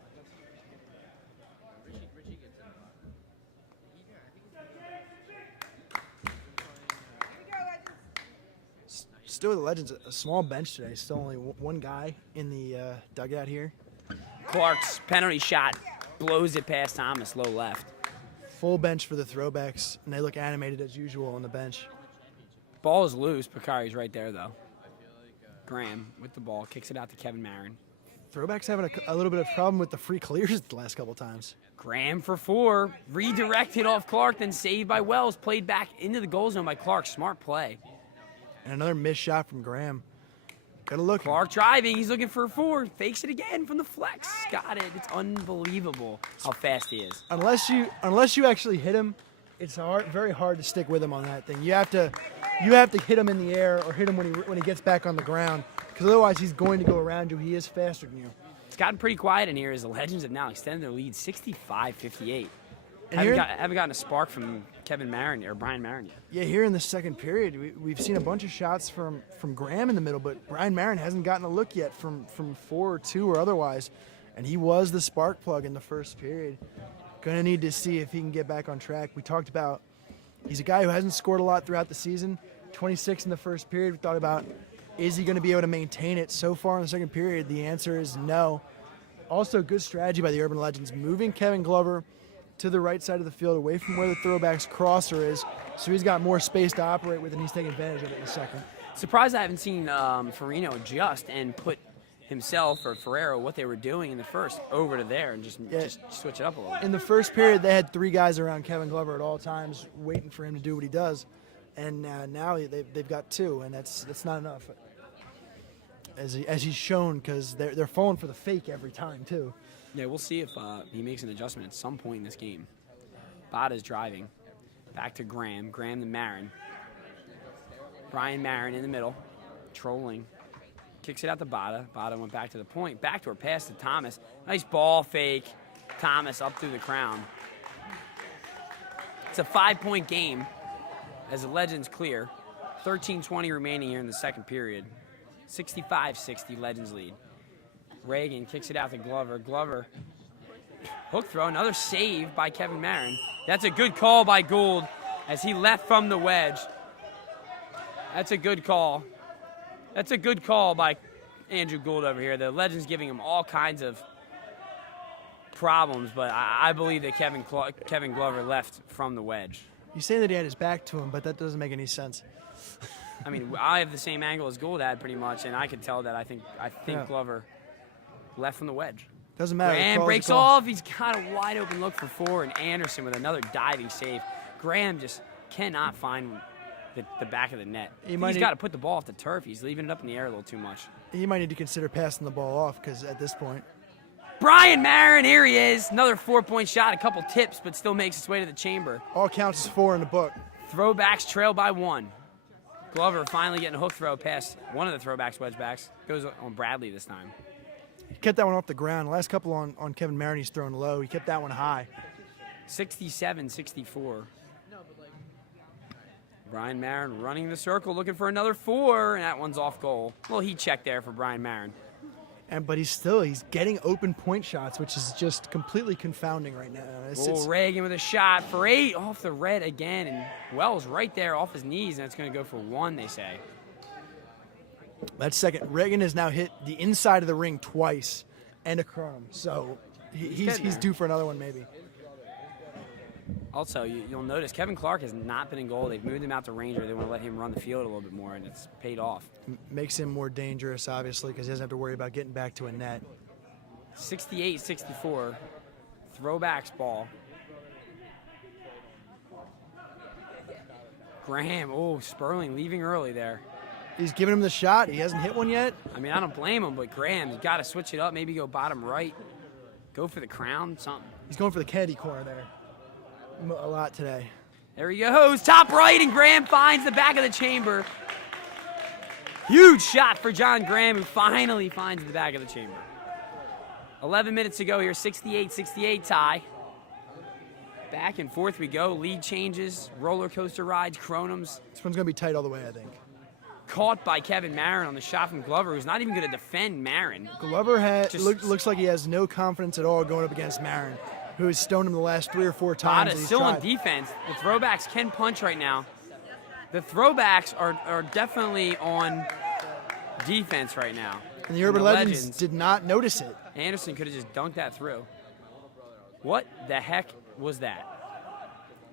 Still with the Legends, a small bench today. Still only one guy in the dugout here. Clark's penalty shot blows it past Thomas, low left. Full bench for the Throwbacks, and they look animated as usual on the bench. Ball is loose. Picari's right there, though. Graham with the ball, kicks it out to Kevin Marin. Throwbacks having a little bit of problem with the free clears the last couple times. Graham for 4. Redirected off Clark, then saved by Wells. Played back into the goal zone by Clark. Smart play. And another missed shot from Graham. Gotta look. Clark driving. He's looking for a 4. Fakes it again from the flex. Got it. It's unbelievable how fast he is. Unless you actually hit him, it's very hard to stick with him on that thing. You have to hit him in the air or hit him when he gets back on the ground, because otherwise he's going to go around you. He is faster than you. It's gotten pretty quiet in here as the Legends have now extended their lead 65-58. And Haven't gotten a spark from Kevin Marin or Brian Marin yet. Yeah, here in the second period, we've seen a bunch of shots from Graham in the middle, but Brian Marin hasn't gotten a look yet from 4 or 2 or otherwise, and he was the spark plug in the first period. Gonna need to see if he can get back on track. We talked about he's a guy who hasn't scored a lot throughout the season. 26 in the first period. We thought about, is he going to be able to maintain it? So far in the second period, the answer is no. Also, good strategy by the Urban Legends, moving Kevin Glover to the right side of the field, away from where the Throwbacks crosser is, so he's got more space to operate with, and he's taking advantage of it in a second. Surprised I haven't seen Farino adjust and put himself or Ferrero, what they were doing in the first, over to there and just switch it up a little bit. In the first period, they had 3 guys around Kevin Glover at all times, waiting for him to do what he does, and now they've got 2, and that's not enough. As he's shown, because they're falling for the fake every time too. Yeah, we'll see if he makes an adjustment at some point in this game. Bada's driving. Back to Graham. Graham to Marin. Brian Marin in the middle. Trolling. Kicks it out to Bada. Bada went back to the point. Backdoor pass to Thomas. Nice ball fake. Thomas up through the crown. It's a 5-point game as the Legends clear. 13:20 remaining here in the second period. 65-60 Legends lead. Reagan kicks it out to Glover. Glover, hook throw, another save by Kevin Marin. That's a good call by Gould as he left from the wedge. That's a good call. That's a good call by Andrew Gould over here. The Legends giving him all kinds of problems, but I believe that Kevin Glover left from the wedge. You say that he had his back to him, but that doesn't make any sense. I mean, I have the same angle as Gould had pretty much, and I could tell that I think Glover left from the wedge. Doesn't matter. Graham breaks off. He's got a wide open look for 4, and Anderson with another diving save. Graham just cannot find the back of the net. He's got to put the ball off the turf. He's leaving it up in the air a little too much. He might need to consider passing the ball off, because at this point. Brian Marin, here he is. Another 4-point shot, a couple tips, but still makes its way to the chamber. All counts as 4 in the book. Throwbacks trail by 1. Glover finally getting a hook throw past one of the Throwbacks wedge backs. Goes on Bradley this time. He kept that one off the ground. The last couple on Kevin Marin, he's thrown low. He kept that one high. 67-64. Brian Marin running the circle, looking for another 4, and that one's off goal. Well, he checked there for Brian Marin. But he's getting open point shots, which is just completely confounding right now. Reagan with a shot for 8 off the red again, and Wells right there off his knees, and it's going to go for 1, they say. That second, Reagan has now hit the inside of the ring twice and a Kronum, so he's due for another one maybe. Also, you'll notice Kevin Clark has not been in goal. They've moved him out to Ranger. They want to let him run the field a little bit more, and it's paid off. Makes him more dangerous, obviously, because he doesn't have to worry about getting back to a net. 68-64. Throwbacks ball. Graham, Sperling leaving early there. He's giving him the shot. He hasn't hit one yet. I mean, I don't blame him, but Graham, you got to switch it up. Maybe go bottom right. Go for the crown, something. He's going for the Kennedy corner there. A lot today. There he goes, top right, and Graham finds the back of the chamber. Huge shot for John Graham, who finally finds the back of the chamber. 11 minutes to go here, 68-68 tie. Back and forth we go, lead changes, roller coaster rides, Kronums. This one's going to be tight all the way, I think. Caught by Kevin Marin on the shot from Glover, who's not even going to defend Marin. Glover looks like he has no confidence at all going up against Marin, who has stoned him the last 3 or 4 times. Bada still on defense. The Throwbacks can punch right now. The Throwbacks are definitely on defense right now. And the Urban Legends did not notice it. Anderson could have just dunked that through. What the heck was that?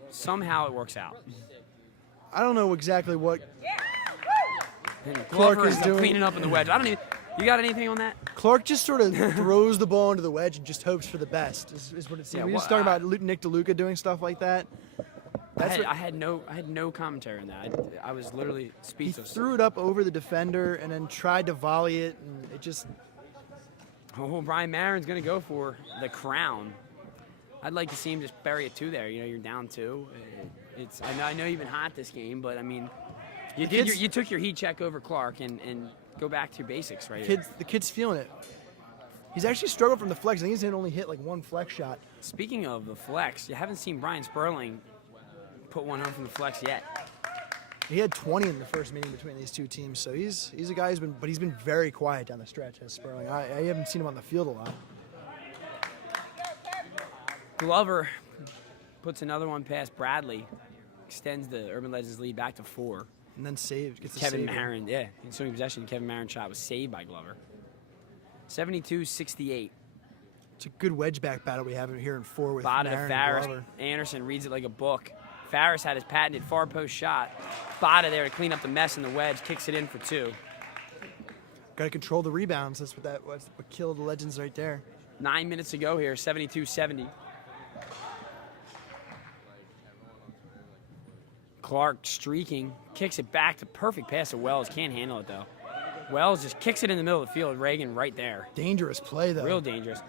Somehow it works out. I don't know exactly what And Glover is cleaning up in the wedge. You got anything on that? Clark just sort of throws the ball into the wedge and just hopes for the best. Is what it seems. Yeah, We just talking about Nick DeLuca doing stuff like that. I had no commentary on that. I was literally He speechless. threw it up over the defender and then tried to volley it, and it just. Oh, Brian Marin's going to go for the crown. I'd like to see him just bury it 2 there. You know, you're down 2. I know you've been hot this game, but I mean, you took your heat check over Clark and go back to your basics right here. The kid's feeling it. He's actually struggled from the flex. I think he's only hit like 1 flex shot. Speaking of the flex, you haven't seen Brian Sperling put one home from the flex yet. He had 20 in the first meeting between these two teams, so he's a guy he's been very quiet down the stretch as Sperling. I haven't seen him on the field a lot. Glover puts another one past Bradley, extends the Urban Legends lead back to 4. And then saved. Gets Kevin Marin, yeah, ensuing possession. Kevin Marin's shot was saved by Glover. 72-68. It's a good wedge back battle we have here in 4 with Bada to Marin Farris. and Glover. Anderson reads it like a book. Farris had his patented far post shot. Bada there to clean up the mess in the wedge, kicks it in for 2. Got to control the rebounds. That's what killed the Legends right there. 9 minutes to go here, 72-70. Clark streaking, kicks it back to perfect pass to Wells. Can't handle it though. Wells just kicks it in the middle of the field. Reagan right there. Dangerous play though. Real dangerous.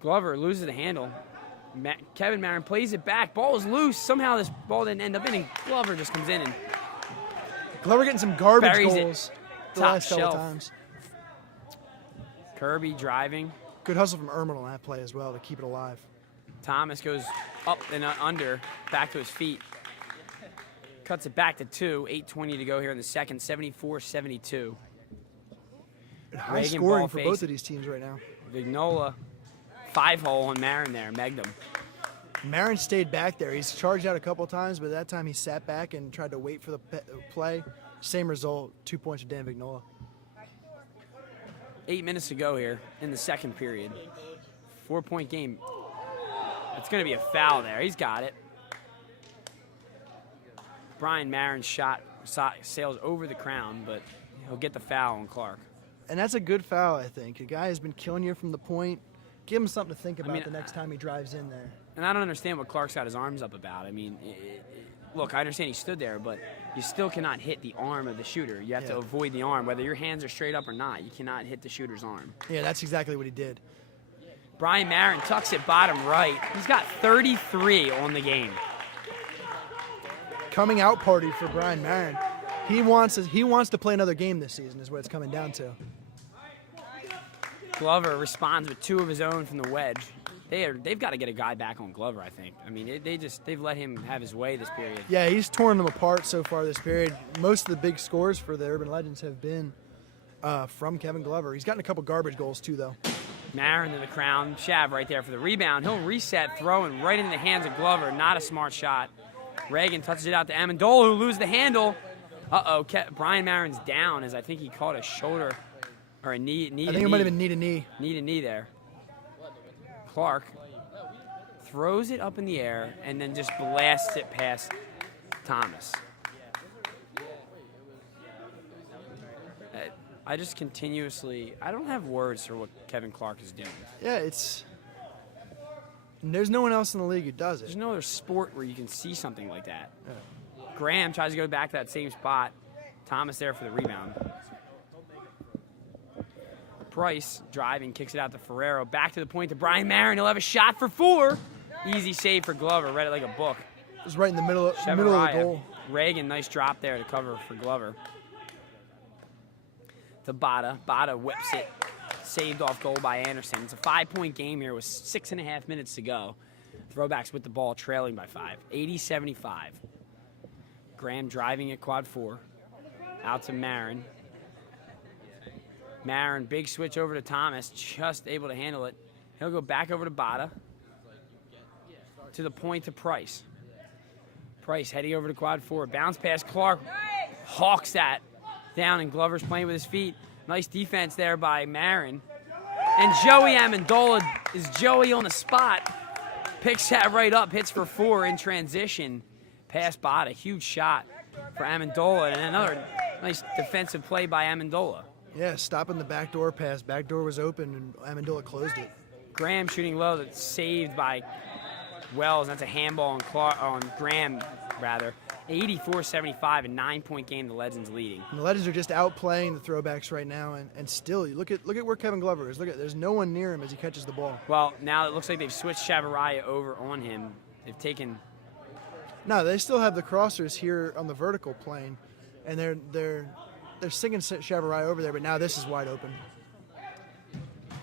Glover loses the handle. Kevin Marin plays it back. Ball is loose. Somehow this ball didn't end up in, and Glover just comes in and Glover getting some garbage buries goals it the top last couple shelf. times. Kirby driving. Good hustle from Erman on that play as well to keep it alive. Thomas goes up and under, back to his feet. Cuts it back to 2. 8:20 to go here in the second. 74-72. High Reagan scoring ball for face. both of these teams right now. Vignola, 5-hole on Marin there. Megged him. Marin stayed back there. He's charged out a couple times, but that time he sat back and tried to wait for the play. Same result, 2 points for Dan Vignola. 8 minutes to go here in the second period. 4-point game. It's going to be a foul there. He's got it. Brian Marin's shot sails over the crown, but he'll get the foul on Clark. And that's a good foul, I think. A guy has been killing you from the point. Give him something to think about the next time he drives in there. And I don't understand what Clark's got his arms up about. I mean, look, I understand he stood there, but you still cannot hit the arm of the shooter. You have to avoid the arm. Whether your hands are straight up or not, you cannot hit the shooter's arm. Yeah, that's exactly what he did. Brian Marin tucks it bottom right. He's got 33 on the game. Coming out party for Brian Marin. He wants to play another game this season is what it's coming down to. Glover responds with 2 of his own from the wedge. They've got to get a guy back on Glover, I think. I mean, they've let him have his way this period. Yeah, he's torn them apart so far this period. Most of the big scores for the Urban Legends have been from Kevin Glover. He's gotten a couple garbage goals too, though. Marin to the crown. Shav right there for the rebound. He'll reset, throwing right into the hands of Glover. Not a smart shot. Reagan touches it out to Amendola, who loses the handle. Uh-oh, Brian Marin's down as I think he caught a shoulder or a knee. I think it might have been knee to knee. Knee to knee there. Clark throws it up in the air and then just blasts it past Thomas. I just continuously, I don't have words for what Kevin Clark is doing. Yeah, there's no one else in the league who does it. There's no other sport where you can see something like that. Yeah. Graham tries to go back to that same spot. Thomas there for the rebound. Price driving, kicks it out to Ferrero. Back to the point to Brian Marin. He'll have a shot for 4. Easy save for Glover. Read it like a book. It was right in the middle of the goal. Reagan, nice drop there to cover for Glover. To Bada. Bada whips it. Saved off goal by Anderson. It's a 5-point game here with 6.5 minutes to go. Throwbacks with the ball, trailing by 5. 80-75. Graham driving at quad 4. Out to Marin. Marin, big switch over to Thomas. Just able to handle it. He'll go back over to Bada. To the point to Price. Price heading over to quad 4. Bounce pass Clark. Hawks that down, and Glover's playing with his feet. Nice defense there by Marin. And Joey Amendola is Joey on the spot. Picks that right up, hits for 4 in transition. Pass Bada, huge shot for Amendola, and another nice defensive play by Amendola. Yeah, stopping the backdoor pass. Backdoor was open, and Amendola closed it. Graham shooting low, that's saved by Wells. That's a handball on Graham, rather. 84-75, a 9-point game. The Legends leading. And the Legends are just outplaying the Throwbacks right now, and still, you look at where Kevin Glover is. There's no one near him as he catches the ball. Well, now it looks like they've switched Chavarria over on him. They've taken. No, they still have the crossers here on the vertical plane, and they're singing Chavarria over there. But now this is wide open.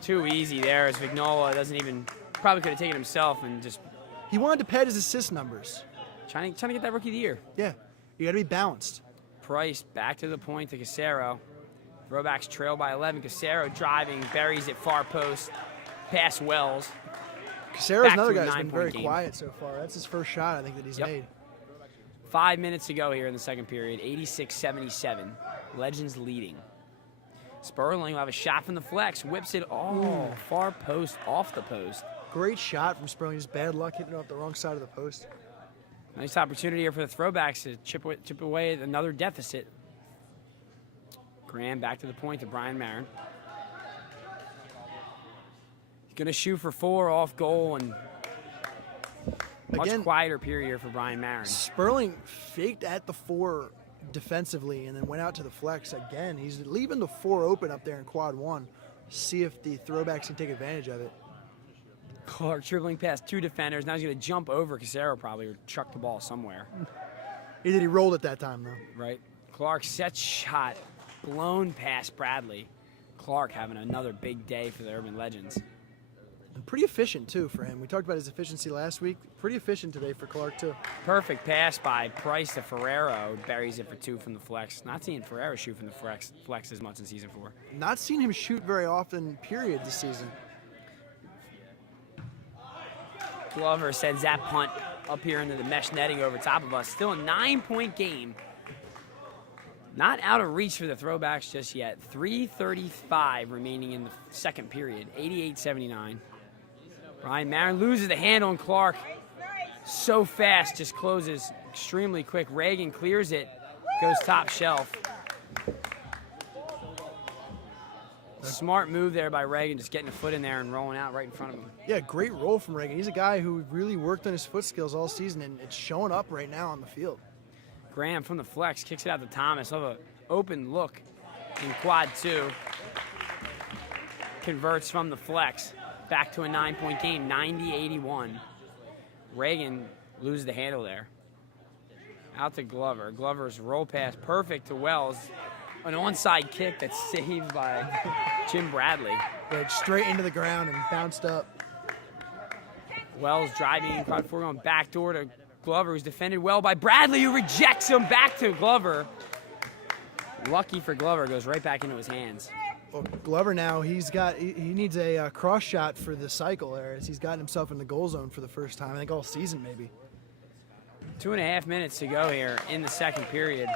Too easy there, as Vignola doesn't even probably could have taken himself and just. He wanted to pad his assist numbers. Trying to get that Rookie of the Year. Yeah, you got to be balanced. Price back to the point to Casero. Throwbacks trail by 11. Casero driving, buries it far post, past Wells. Casero's another guy who's been very quiet so far. That's his first shot, I think, that he's made. 5 minutes to go here in the second period. 86-77. Legends leading. Sperling will have a shot from the flex. Whips it far post, off the post. Great shot from Sperling. Just bad luck hitting it off the wrong side of the post. Nice opportunity here for the Throwbacks to chip away at another deficit. Graham back to the point to Brian Marin. He's going to shoot for 4 off goal, and much quieter period here for Brian Marin. Sperling faked at the 4 defensively and then went out to the flex again. He's leaving the 4 open up there in quad 1. See if the Throwbacks can take advantage of it. Clark dribbling past 2 defenders. Now he's going to jump over Casero probably, or chuck the ball somewhere. He rolled it that time, though. Right. Clark sets shot, blown past Bradley. Clark having another big day for the Urban Legends. And pretty efficient, too, for him. We talked about his efficiency last week. Pretty efficient today for Clark, too. Perfect pass by Price to Ferrero. Buries it for 2 from the flex. Not seeing Ferrero shoot from the flex as much in Season 4. Not seen him shoot very often, period, this season. Glover sends that punt up here into the mesh netting over top of us. Still a 9-point game. Not out of reach for the Throwbacks just yet. 3:35 remaining in the second period. 88-79. Brian Marin loses the handle on Clark. So fast, just closes extremely quick. Reagan clears it, goes top shelf. Smart move there by Reagan, just getting a foot in there and rolling out right in front of him. Yeah, great roll from Reagan. He's a guy who really worked on his foot skills all season, and it's showing up right now on the field. Graham from the flex kicks it out to Thomas. Have an open look in quad 2. Converts from the flex. Back to a 9-point game, 90-81. Reagan loses the handle there. Out to Glover. Glover's roll pass perfect to Wells. An onside kick that's saved by Jim Bradley. Right, straight into the ground and bounced up. Wells driving in quad 4, going backdoor to Glover, who's defended well by Bradley, who rejects him back to Glover. Lucky for Glover, goes right back into his hands. Well, Glover now, he needs a cross shot for the cycle there, as he's gotten himself in the goal zone for the first time, I think all season maybe. 2.5 minutes to go here in the second period.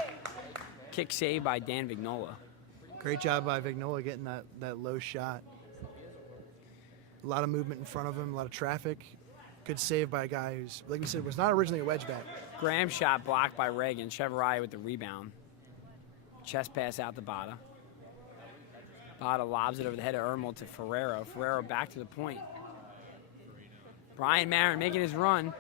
Kick saved by Dan Vignola. Great job by Vignola getting that low shot. A lot of movement in front of him, a lot of traffic. Good save by a guy who's, like we said, was not originally a wedge back. Graham shot blocked by Reagan. Chavarria with the rebound. Chest pass out to Bada. Bada lobs it over the head of Ermel to Ferrero. Ferrero back to the point. Brian Marin making his run.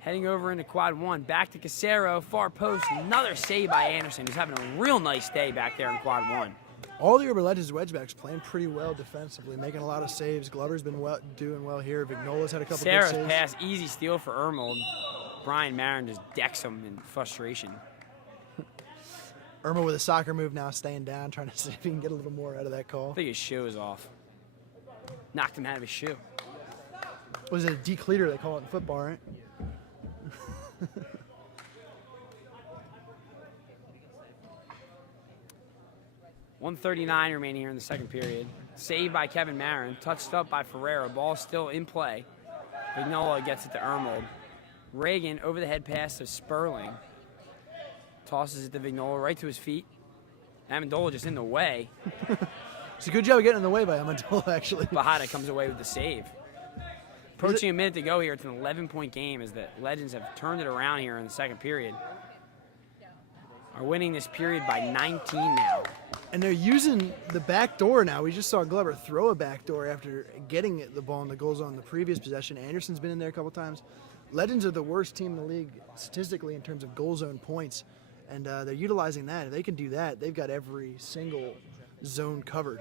Heading over into quad 1. Back to Casero. Far post. Another save by Anderson, who's having a real nice day back there in quad 1. All the Urban Legends wedgebacks playing pretty well defensively, making a lot of saves. Glover's been doing well here. Vignola's had a couple good saves. Pass, easy steal for Ermel. Brian Marin just decks him in frustration. Ermel with a soccer move now, staying down, trying to see if he can get a little more out of that call. I think his shoe is off. Knocked him out of his shoe. Was it a decleater, they call it in football, right? 1:39 remaining here in the second period. Saved by Kevin Marin. Touched up by Ferrero. Ball still in play. Vignola gets it to Ermold. Reagan over the head pass to Sperling. Tosses it to Vignola right to his feet. Amendola just in the way. It's a good job of getting in the way by Amendola, actually. Bahada comes away with the save. Approaching a minute to go here. It's an 11-point game as the Legends have turned it around here in the second period. Are winning this period by 19 now. And they're using the back door now. We just saw Glover throw a back door after getting the ball in the goal zone in the previous possession. Anderson's been in there a couple times. Legends are the worst team in the league statistically in terms of goal zone points, and they're utilizing that. If they can do that, they've got every single zone covered.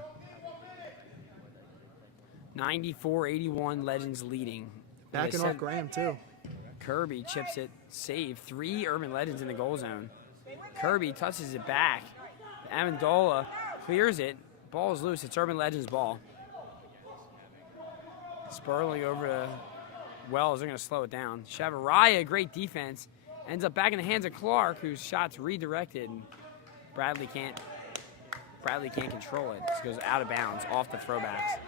94-81, Legends leading. Backing off Graham, too. Kirby chips it, save. 3 Urban Legends in the goal zone. Kirby touches it back. Amendola clears it. Ball is loose. It's Urban Legends' ball. Sperling over to Wells. They're going to slow it down. Chavarria, great defense. Ends up back in the hands of Clark, whose shot's redirected. And Bradley can't control it. This goes out of bounds, off the throwbacks.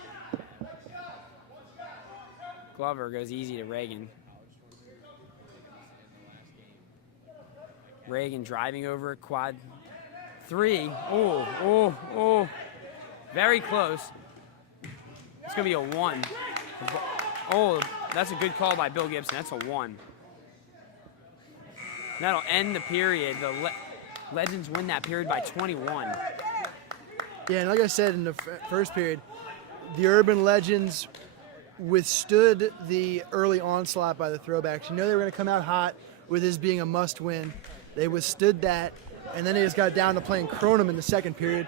Glover goes easy to Reagan. Reagan driving over quad 3. Oh. Very close. It's going to be a 1. Oh, that's a good call by Bill Gibson. That's a 1. That'll end the period. The Legends win that period by 21. Yeah, and like I said in the first period, the Urban Legends withstood the early onslaught by the throwbacks. You know they were going to come out hot with this being a must-win. They withstood that, and then they just got down to playing Kronum in the second period.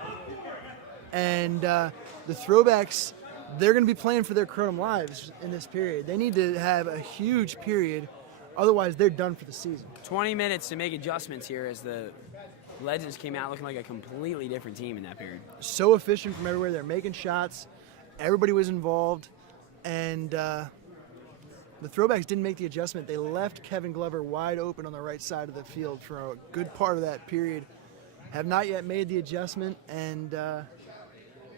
And the throwbacks, they're going to be playing for their Kronum lives in this period. They need to have a huge period, otherwise they're done for the season. 20 minutes to make adjustments here as the Legends came out looking like a completely different team in that period. So efficient from everywhere. They're making shots. Everybody was involved. And the throwbacks didn't make the adjustment. They left Kevin Glover wide open on the right side of the field for a good part of that period. Have not yet made the adjustment, and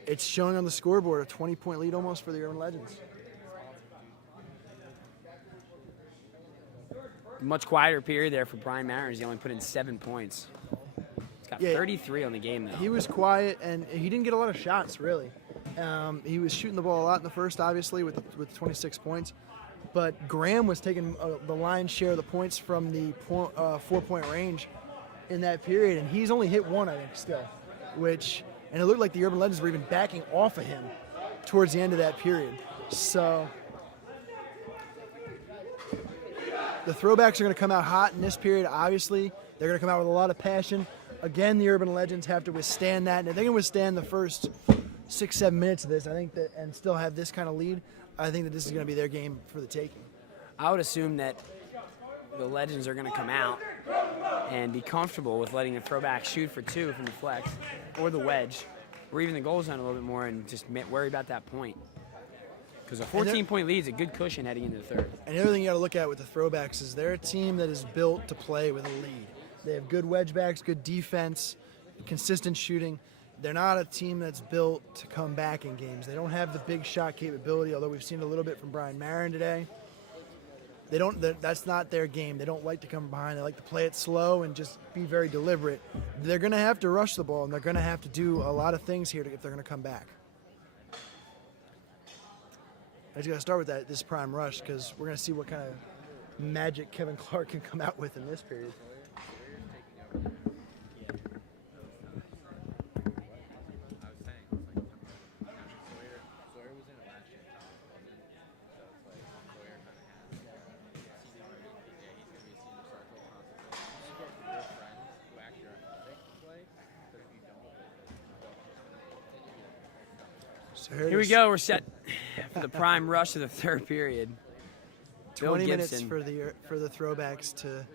it's showing on the scoreboard, a 20-point lead almost for the Urban Legends. Much quieter period there for Brian Mariners. He only put in 7 points. He's got 33 on the game, though. He was quiet, and he didn't get a lot of shots, really. He was shooting the ball a lot in the first, obviously, with 26 points. But Graham was taking the lion's share of the points from the 4-point range in that period, and he's only hit 1, I think, still. And it looked like the Urban Legends were even backing off of him towards the end of that period. So the throwbacks are going to come out hot in this period, obviously. They're going to come out with a lot of passion. Again, the Urban Legends have to withstand that, and if they can withstand the first 6-7 minutes of this, I think that, and still have this kind of lead, I think that this is going to be their game for the taking. I would assume that the Legends are going to come out and be comfortable with letting the throwback shoot for 2 from the flex or the wedge or even the goal zone a little bit more and just worry about that point. Because a 14-point lead is a good cushion heading into the third. And the other thing you got to look at with the throwbacks is they're a team that is built to play with a lead. They have good wedge backs, good defense, consistent shooting. They're not a team that's built to come back in games. They don't have the big shot capability, although we've seen a little bit from Brian Marin today. That's not their game. They don't like to come behind. They like to play it slow and just be very deliberate. They're going to have to rush the ball, and they're going to have to do a lot of things here if they're going to come back. I just got to start with this prime rush because we're going to see what kind of magic Kevin Clark can come out with in this period. Here we go. We're set for the prime rush of the third period. 20 minutes for the throwbacks to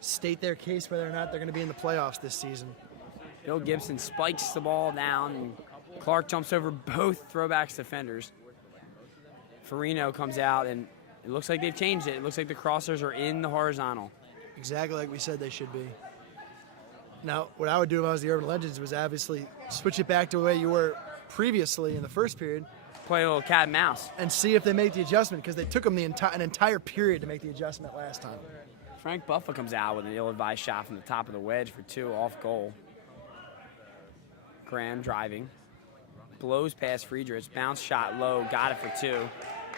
state their case whether or not they're going to be in the playoffs this season. Bill Gibson spikes the ball down, and Clark jumps over both throwbacks defenders. Farino comes out, and it looks like they've changed it. It looks like the crossers are in the horizontal. Exactly like we said they should be. Now, what I would do if I was the Urban Legends was obviously switch it back to the way you were previously in the first period. Play a little cat and mouse. And see if they make the adjustment, because they took them an entire period to make the adjustment last time. Frank Buffa comes out with an ill-advised shot from the top of the wedge for 2 off goal. Graham driving. Blows past Friedrich. Bounce shot low. Got it for 2.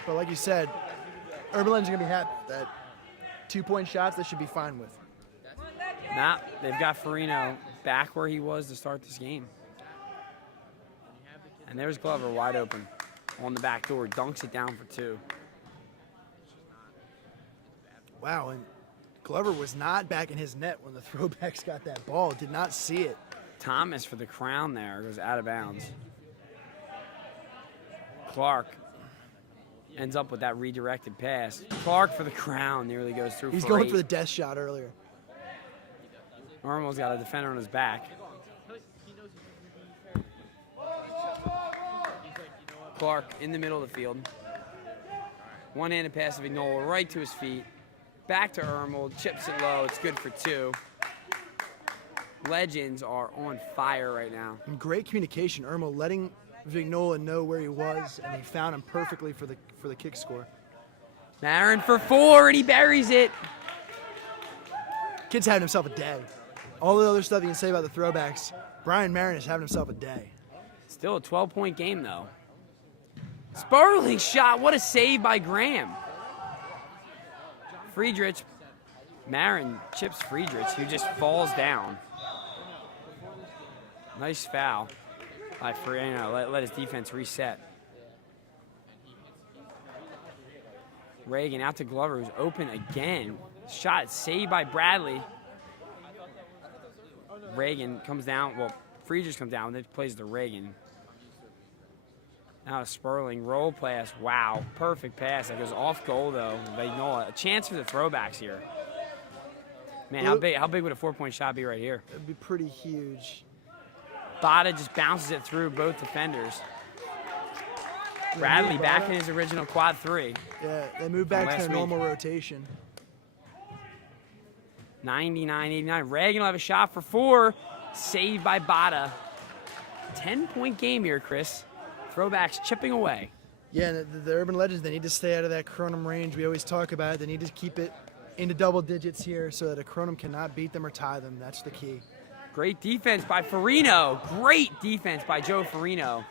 But like you said, Urban Legends are going to be happy with that. 2-point shots they should be fine with. Nah, they've got Farino back where he was to start this game. And there's Glover wide open on the back door. Dunks it down for 2. Wow, and Glover was not back in his net when the Throwbacks got that ball. Did not see it. Thomas for the crown there. Goes out of bounds. Clark ends up with that redirected pass. Clark for the crown. Nearly goes through. He's for going 8. for the death shot earlier. Armel's got a defender on his back. Clark in the middle of the field. One-handed pass of Vignola right to his feet. Back to Ermel, chips it low. It's good for 2. Legends are on fire right now. And great communication. Ermel letting Vignola know where he was, and he found him perfectly for the kick score. Marin for 4, and he buries it. Kid's having himself a day. All the other stuff you can say about the Throwbacks, Brian Marin is having himself a day. Still a 12-point game, though. Sperling shot. What a save by Graham. Friedrich. Marin chips Friedrich, who just falls down. Nice foul by Farino. Let his defense reset. Reagan out to Glover, who's open again. Shot saved by Bradley. Reagan comes down. Well, Friedrich comes down. Then plays to Reagan. Now Sperling, roll pass. Wow, perfect pass. That goes off goal, though. A chance for the Throwbacks here. Man, how big would a 4-point shot be right here? It'd be pretty huge. Bada just bounces it through both defenders. Bradley back in his original quad 3. Yeah, they moved back to their normal rotation. 99-89. Reagan will have a shot for 4. Saved by Bada. 10-point game here, Chris. Throwbacks chipping away. Yeah, the Urban Legends, they need to stay out of that Kronum range. We always talk about it. They need to keep it into double digits here so that a Kronum cannot beat them or tie them. That's the key. Great defense by Farino. Great defense by Joe Farino.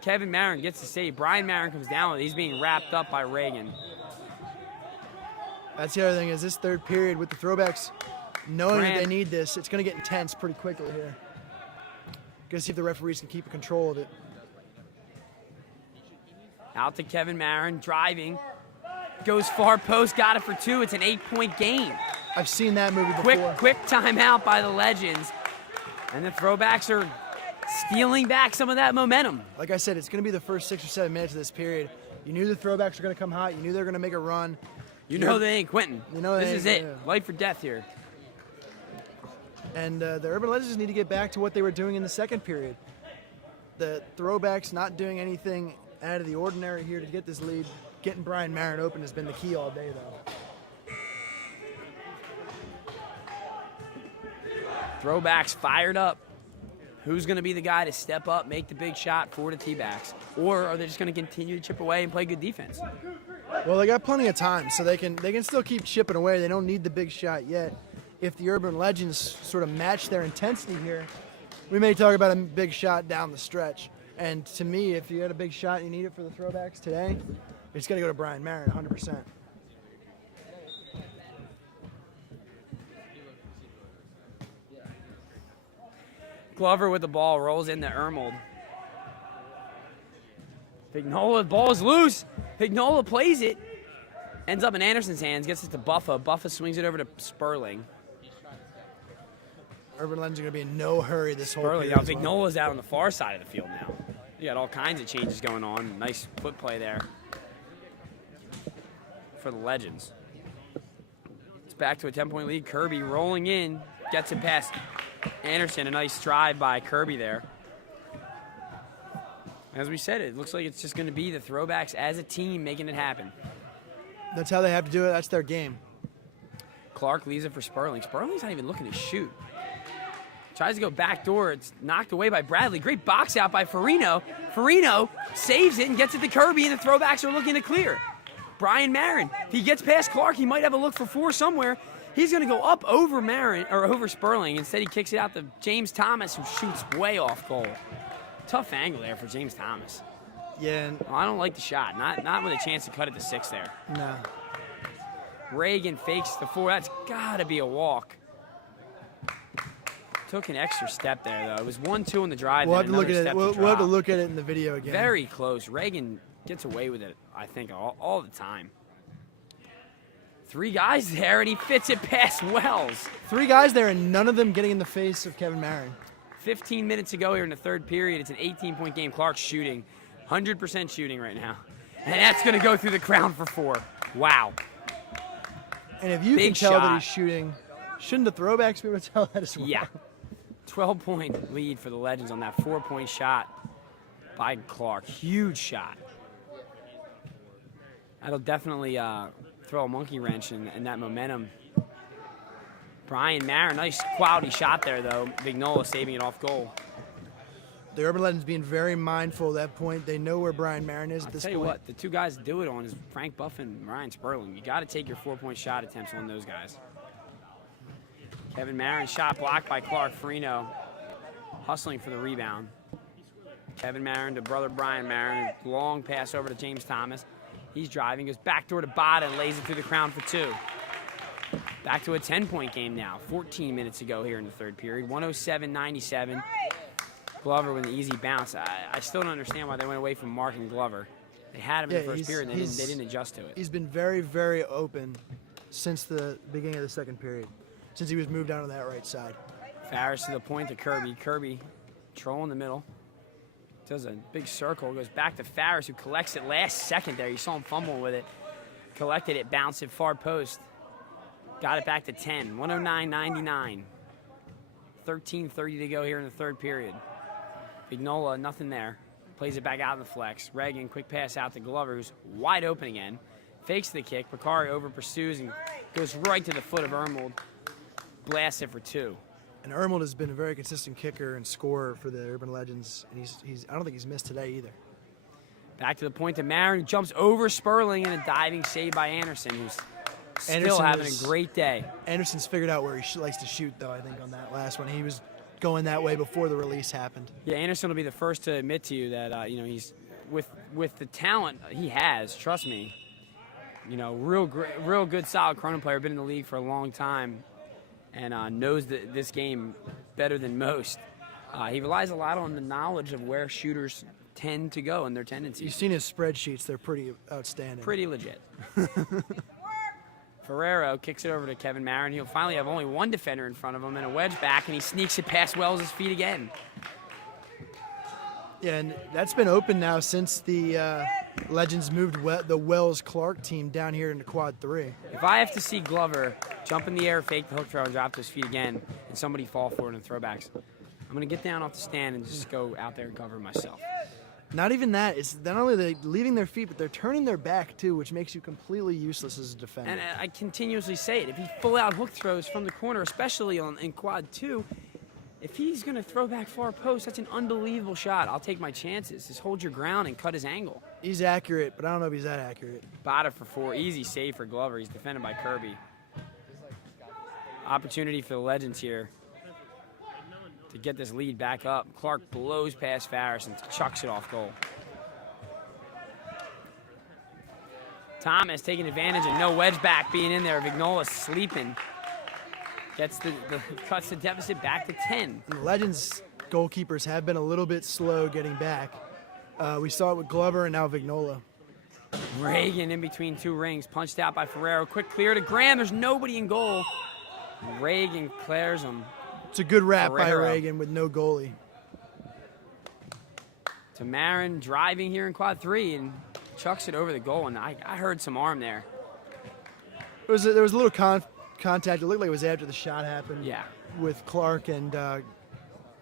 Kevin Marin gets the save. Brian Marin comes down with it. He's being wrapped up by Reagan. That's the other thing is this third period with the Throwbacks, knowing that they need this, it's going to get intense pretty quickly here. Going to see if the referees can keep control of it. Out to Kevin Marin, driving. Goes far post, got it for 2. It's an 8-point game. I've seen that movie before. Quick timeout by the Legends. And the Throwbacks are stealing back some of that momentum. Like I said, it's going to be the first 6 or 7 minutes of this period. You knew the Throwbacks were going to come hot. You knew they were going to make a run. You know they ain't quitting. You know this is it. Yeah. Life or death here. And the Urban Legends need to get back to what they were doing in the second period. The Throwbacks not doing anything out of the ordinary here to get this lead. Getting Brian Marin open has been the key all day, though. Throwbacks fired up. Who's going to be the guy to step up, make the big shot for the T-backs? Or are they just going to continue to chip away and play good defense? Well, they got plenty of time, so they can still keep chipping away. They don't need the big shot yet. If the Urban Legends sort of match their intensity here, we may talk about a big shot down the stretch. And to me, if you had a big shot and you need it for the Throwbacks today, it's got to go to Brian Marin, 100%. Glover with the ball, rolls into Ermold. Vignola, ball is loose. Vignola plays it. Ends up in Anderson's hands, gets it to Buffa. Buffa swings it over to Sperling. Urban Legends are going to be in no hurry this whole Sperling, period. now Vignola's out on the far side of the field now. You got all kinds of changes going on. Nice foot play there for the Legends. It's back to a 10-point lead. Kirby rolling in, gets it past Anderson. A nice drive by Kirby there. As we said, it looks like it's just going to be the Throwbacks as a team making it happen. That's how they have to do it. That's their game. Clark leaves it for Sperling. Sperling's not even looking to shoot. Tries to go back door. It's knocked away by Bradley. Great box out by Farino. Farino saves it and gets it to Kirby, and the Throwbacks are looking to clear. Brian Marin, if he gets past Clark, he might have a look for 4 somewhere. He's going to go up over Marin, or over Sperling. Instead, he kicks it out to James Thomas, who shoots way off goal. Tough angle there for James Thomas. Yeah. Well, I don't like the shot. Not with a chance to cut it to 6 there. No. Reagan fakes the 4. That's got to be a walk. Took an extra step there, though. It was 1-2 on the drive. We'll then have to look at another it. step to We'll have to drop. look at it in the video again. Very close. Reagan gets away with it, I think, all the time. 3 guys there, and he fits it past Wells. 3 guys there, and none of them getting in the face of Kevin Marin. 15 minutes to go here in the third period. It's an 18-point game. Clark's shooting. 100% shooting right now. And that's going to go through the crown for 4. Wow. And if you Big can tell that shot. he's shooting, shouldn't the throwbacks be able to tell that as well? Yeah. 12-point lead for the Legends on that 4-point shot by Clark. Huge shot. That'll definitely throw a monkey wrench in that momentum. Brian Marin, nice quality shot there, though. Vignola saving it off goal. The Urban Legends being very mindful at that point. They know where Brian Marin is at this Tell you point. what, the 2 guys to do it on is Frank Buff and Ryan Sperling. You got to take your 4-point shot attempts on those guys. Kevin Marin, shot blocked by Clark. Farino hustling for the rebound. Kevin Marin to brother Brian Marin. Long pass over to James Thomas. He's driving, goes backdoor to Bada and lays it through the crown for 2. Back to a 10-point game now. 14 minutes to go here in the third period. 107-97. Glover with an easy bounce. I still don't understand why they went away from Mark and Glover. They had him in the first period, and they didn't adjust to it. He's been very, very open since the beginning of the second period, since he was moved down to that right side. Farris to the point to Kirby. Kirby, trolling the middle. Does a big circle. Goes back to Farris, who collects it last second there. You saw him fumble with it. Collected it, bounced it far post. Got it back to 10. 109-99. 13:30 to go here in the third period. Vignola, nothing there. Plays it back out in the flex. Reagan, quick pass out to Glover, who's wide open again. Fakes the kick. Bakari over pursues and goes right to the foot of Ermold. Blasts it for 2. And Ermold has been a very consistent kicker and scorer for the Urban Legends, and he's I don't think he's missed today either. Back to the point to Marin, jumps over Sperling, and a diving save by Anderson, who's still having a great day. Anderson's figured out where he likes to shoot, though, I think, on that last one. He was going that way before the release happened. Yeah, Anderson will be the first to admit to you that he's with the talent he has. Trust me, real good, solid Kronum player. Been in the league for a long time, and knows this game better than most. He relies a lot on the knowledge of where shooters tend to go and their tendencies. You've seen his spreadsheets; they're pretty outstanding. Pretty legit. Ferrero kicks it over to Kevin Marin. He'll finally have only one defender in front of him and a wedge back, and he sneaks it past Wells' feet again. Yeah, and that's been open now since the Legends moved the Wells-Clark team down here into quad 3. If I have to see Glover jump in the air, fake the hook throw, and drop to his feet again, and somebody fall for it in throwbacks, I'm going to get down off the stand and just go out there and cover myself. Not even that. It's not only they leaving their feet, but they're turning their back, too, which makes you completely useless as a defender. And I continuously say it. If he full-out hook throws from the corner, especially in quad 2, if he's going to throw back far post, that's an unbelievable shot. I'll take my chances. Just hold your ground and cut his angle. He's accurate, but I don't know if he's that accurate. Bada for 4. Easy save for Glover. He's defended by Kirby. Opportunity for the Legends here to get this lead back up. Clark blows past Farris and chucks it off goal. Thomas taking advantage and no wedge back being in there. Vignola sleeping. Gets cuts the deficit back to 10. And the Legends goalkeepers have been a little bit slow getting back. We saw it with Glover and now Vignola. Reagan in between 2 rings, punched out by Ferrero. Quick clear to Graham. There's nobody in goal. Reagan clears him. It's a good wrap by Ferrero. Reagan with no goalie. To Marin driving here in quad 3 and chucks it over the goal. And I heard some arm there. There was a little contact. It looked like it was after the shot happened. Yeah. With Clark and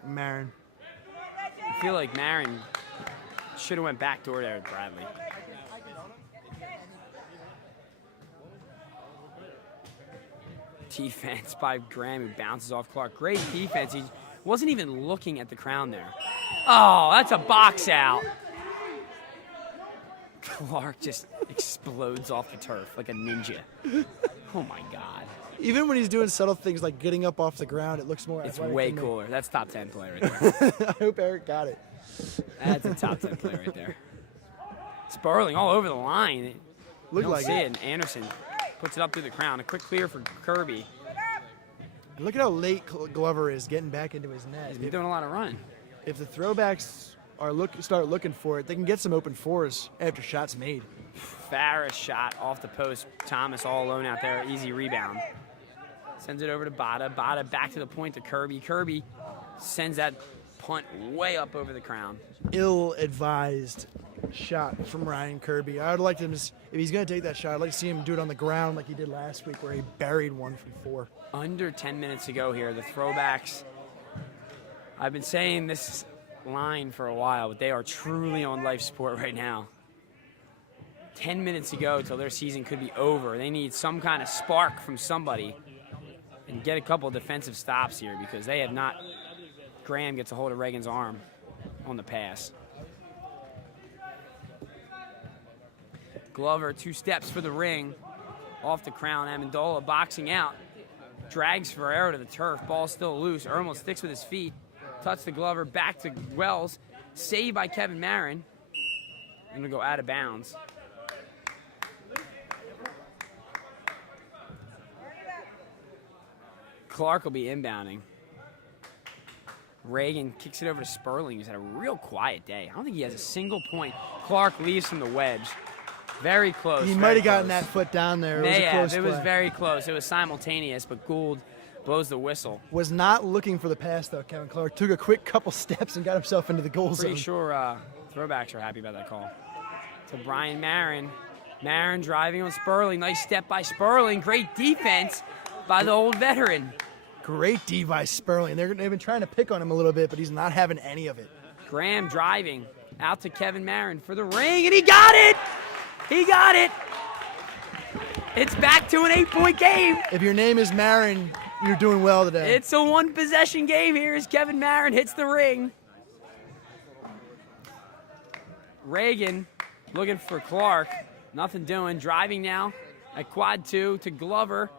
Marin. I feel like Marin should have went backdoor there with Bradley. Defense by Graham, who bounces off Clark. Great defense. He wasn't even looking at the crown there. Oh, that's a box out. Clark just explodes off the turf like a ninja. Oh, my God. Even when he's doing subtle things like getting up off the ground, it looks more It's athletic way to me. cooler. That's top 10 play right there. I hope Eric got it. That's a top 10 play right there. Sperling all over the line. Looked Don't like see it. it. And Anderson puts it up through the crown. A quick clear for Kirby. And look at how late Glover is getting back into his net. He's been doing a lot of running. If the Throwbacks start looking for it, they can get some open fours after shots made. Farris shot off the post. Thomas all alone out there. Easy rebound. Sends it over to Bada. Bada back to the point to Kirby. Kirby sends that punt way up over the crown. Ill-advised shot from Ryan Kirby. I would like him to, if he's going to take that shot, I'd like to see him do it on the ground like he did last week where he buried one from 4. Under 10 minutes to go here. The Throwbacks, I've been saying this line for a while, but they are truly on life support right now. 10 minutes to go till their season could be over. They need some kind of spark from somebody and get a couple defensive stops here because they have not. Graham gets a hold of Reagan's arm on the pass. Glover 2 steps for the ring. Off the crown. Amendola boxing out. Drags Ferrero to the turf. Ball still loose. Ermel sticks with his feet. Touch the Glover back to Wells. Saved by Kevin Marin. Going to go out of bounds. Clark will be inbounding. Reagan kicks it over to Sperling, who's had a real quiet day. I don't think he has a single point. Clark leaves from the wedge. Very close. He might have gotten that foot down there. It was very close. It was simultaneous, but Gould blows the whistle. Was not looking for the pass, though, Kevin Clark. Took a quick couple steps and got himself into the goal zone. Pretty sure Throwbacks are happy about that call. To Brian Marin. Marin driving on Sperling. Nice step by Sperling. Great defense by the old veteran. Great D by Sperling. They've been trying to pick on him a little bit, but he's not having any of it. Graham driving out to Kevin Marin for the ring, and he got it! He got it! It's back to an 8-point game. If your name is Marin, you're doing well today. It's a 1-possession game here as Kevin Marin hits the ring. Reagan looking for Clark. Nothing doing. Driving now at quad 2 to Glover.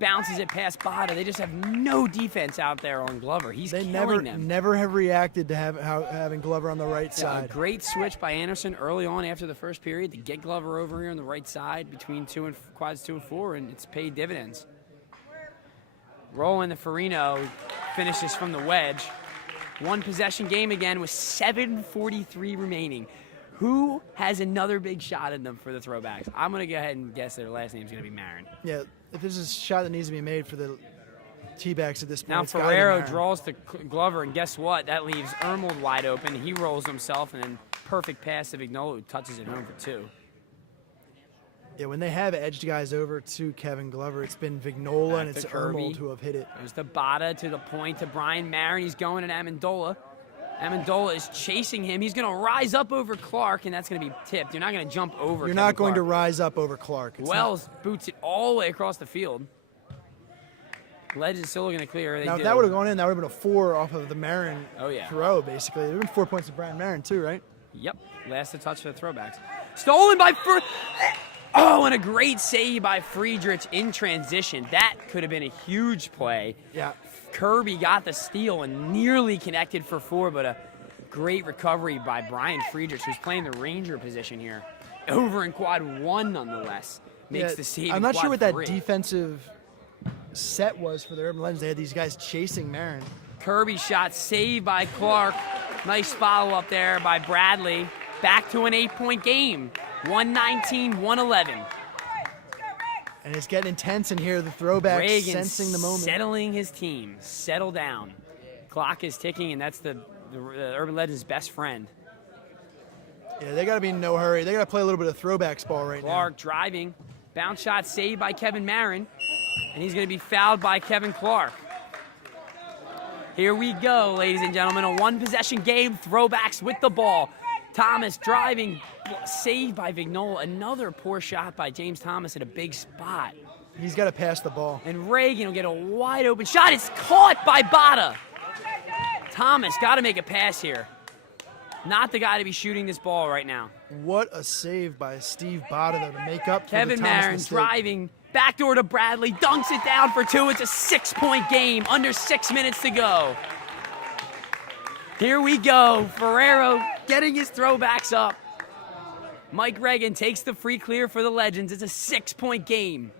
Bounces it past Bada. They just have no defense out there on Glover. He's killing them. Never have reacted to having Glover on the right side. A great switch by Anderson early on after the first period to get Glover over here on the right side between quads 2 and 4, and it's paid dividends. Roland the Farino finishes from the wedge. 1-possession game again with 7:43 remaining. Who has another big shot in them for the Throwbacks? I'm going to go ahead and guess their last name is going to be Marin. Yeah, if there's a shot that needs to be made for the T-backs at this point, now Ferrero draws to Glover, and guess what? That leaves Ermel wide open. He rolls himself, and then perfect pass to Vignola, who touches it home for 2. Yeah, when they have edged guys over to Kevin Glover, it's been Vignola and it's Ermel who have hit it. There's the Bada to the point to Brian Marin. He's going at Amendola. Amendola is chasing him. He's going to rise up over Clark, and that's going to be tipped. You're not going to jump over You're Kevin not going Clark. to rise up over Clark. Wells boots it all the way across the field. Ledge is still going to clear. Now, if that would have gone in, that would have been a 4 off of the Marin throw, basically. There would have been 4 points to Brian Marin, too, right? Yep. Last to touch for the Throwbacks. Stolen by Oh, and a great save by Friedrich in transition. That could have been a huge play. Yeah. Kirby got the steal and nearly connected for 4, but a great recovery by Brian Friedrich, who's playing the Ranger position here. Over in quad 1, nonetheless. Makes the save. I'm not sure what that 3. defensive set was for the Urban Legends. They had these guys chasing Marin. Kirby shot saved by Clark. Nice follow-up there by Bradley. Back to an 8-point game. 119-111. And it's getting intense in here. The Throwbacks Reagan sensing the moment. Settling his team. Settle down. Clock is ticking, and that's the Urban Legends' best friend. Yeah, they got to be in no hurry. They got to play a little bit of Throwbacks ball right now. Clark driving. Bounce shot saved by Kevin Marin. And he's going to be fouled by Kevin Clark. Here we go, ladies and gentlemen. A 1-possession game. Throwbacks with the ball. Thomas driving, saved by Vignola. Another poor shot by James Thomas at a big spot. He's got to pass the ball. And Reagan will get a wide open shot. It's caught by Bada. Thomas got to make a pass here. Not the guy to be shooting this ball right now. What a save by Steve Bada, though, to make up for Kevin the Thomas Marin mistake. driving, backdoor to Bradley, dunks it down for 2. It's a 6-point game, under 6 minutes to go. Here we go. Ferrero getting his Throwbacks up. Mike Reagan takes the free clear for the Legends. It's a 6-point game.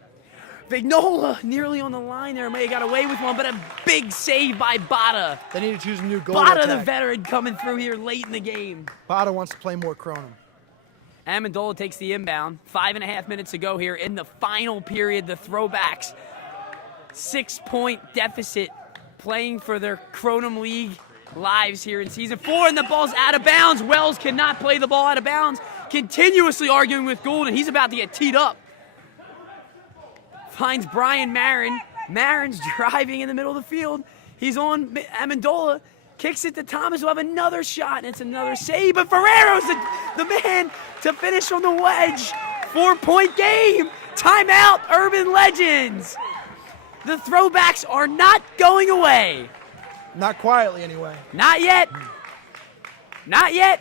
Vignola nearly on the line there. May have got away with one, but a big save by Bada. They need to choose a new goal. Bada, the veteran, coming through here late in the game. Bada wants to play more Kronum. Amendola takes the inbound. 5.5 minutes to go here in the final period. The Throwbacks, 6-point deficit, playing for their Kronum League lives here in Season 4, and the ball's out of bounds. Wells cannot play the ball out of bounds, continuously arguing with Golden. He's about to get teed up. Finds Brian Marin. Marin's driving in the middle of the field. He's on Amendola. Kicks it to Thomas, who have another shot, and it's another save. But Ferrero's the man to finish on the wedge. 4-point game. Timeout, Urban Legends. The Throwbacks are not going away. Not quietly, anyway. Not yet. Not yet.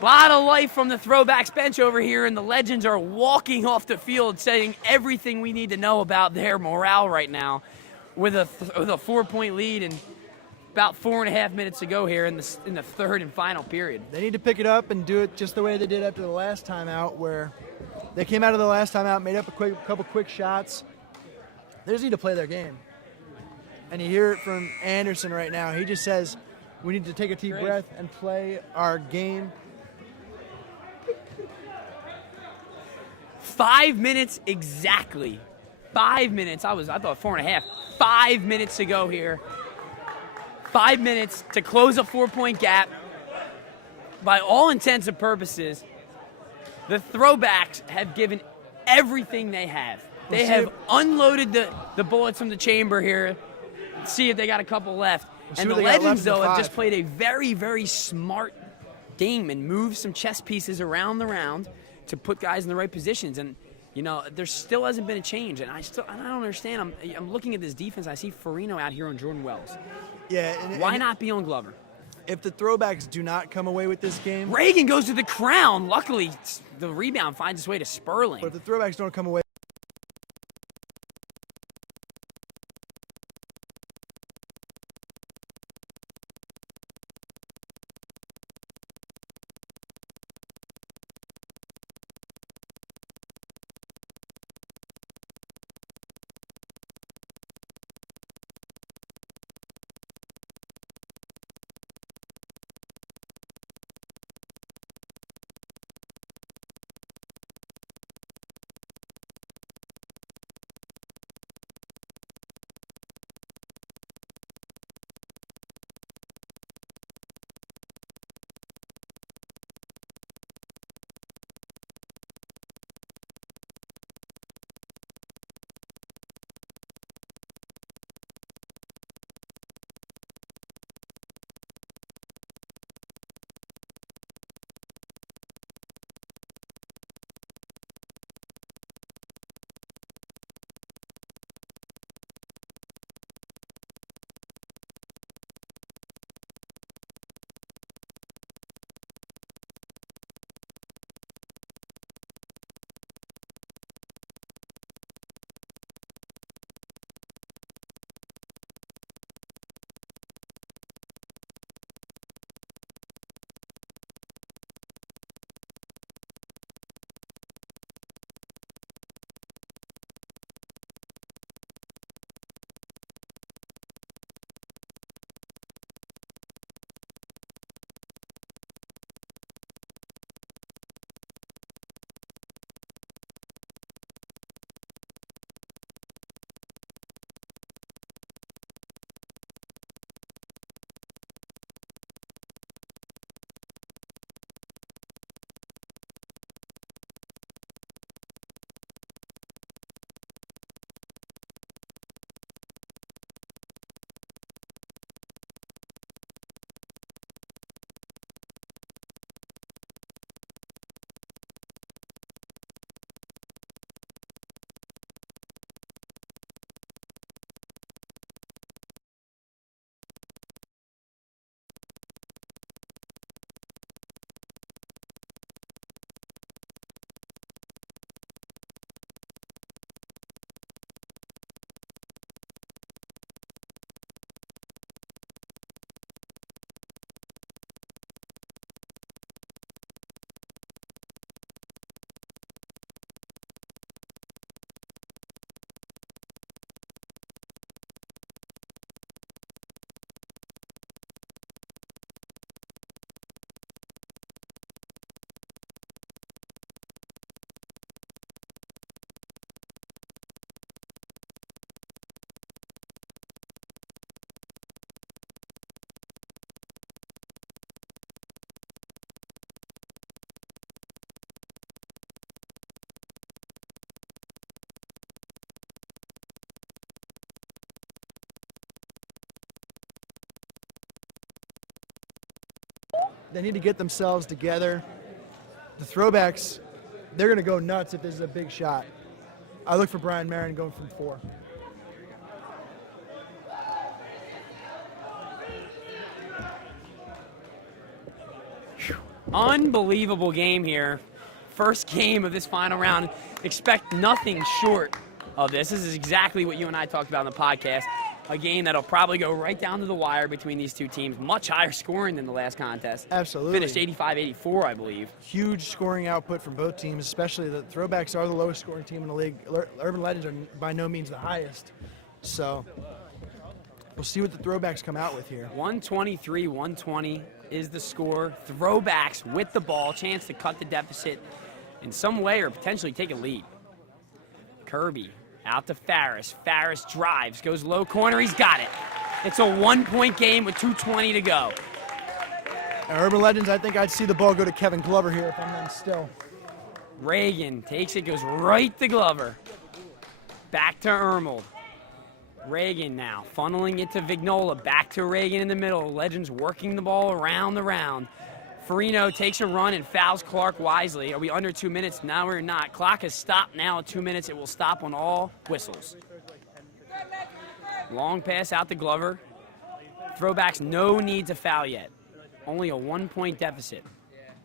A lot of life from the Throwbacks bench over here, and the Legends are walking off the field saying everything we need to know about their morale right now with a 4-point lead and about 4.5 minutes to go here in the third and final period. They need to pick it up and do it just the way they did after the last timeout, where they came out of the last timeout, made up a couple quick shots. They just need to play their game. And you hear it from Anderson right now. He just says, we need to take a deep breath and play our game. 5 minutes exactly. 5 minutes. I thought 4.5. 5 minutes to go here. 5 minutes to close a 4-point gap. By all intents and purposes, the Throwbacks have given everything they have. They have unloaded the bullets from the chamber here. See if they got a couple left. And the Legends, though, have just played a very, very smart game and moved some chess pieces around the round to put guys in the right positions. And, you know, there still hasn't been a change. And I don't understand. I'm looking at this defense. I see Farino out here on Jordan Wells. Yeah. Why not be on Glover? If the Throwbacks do not come away with this game, Reagan goes to the crown. Luckily, the rebound finds its way to Sperling. but if the Throwbacks don't come away They need to get themselves together. The Throwbacks, they're going to go nuts if this is a big shot. I look for Brian Marin going from 4. Unbelievable game here. First game of this final round. Expect nothing short of this. This is exactly what you and I talked about on the podcast. A game that'll probably go right down to the wire between these two teams. Much higher scoring than the last contest. Absolutely. Finished 85-84, I believe. Huge scoring output from both teams, especially the Throwbacks are the lowest scoring team in the league. Urban Legends are by no means the highest. So we'll see what the Throwbacks come out with here. 123-120 is the score. Throwbacks with the ball. Chance to cut the deficit in some way or potentially take a lead. Kirby out to Farris. Farris drives, goes low corner. He's got it. It's a 1-point game with 2:20 to go. Urban Legends, I think I'd see the ball go to Kevin Glover here if I'm them still. Reagan takes it, goes right to Glover. Back to Ermold. Reagan now funneling it to Vignola. Back to Reagan in the middle. Legends working the ball around the round. Farino takes a run and fouls Clark wisely. Are we under 2 minutes? No, we're not. Clock has stopped now at 2 minutes. It will stop on all whistles. Long pass out to Glover. Throwbacks, no need to foul yet. Only a 1-point deficit.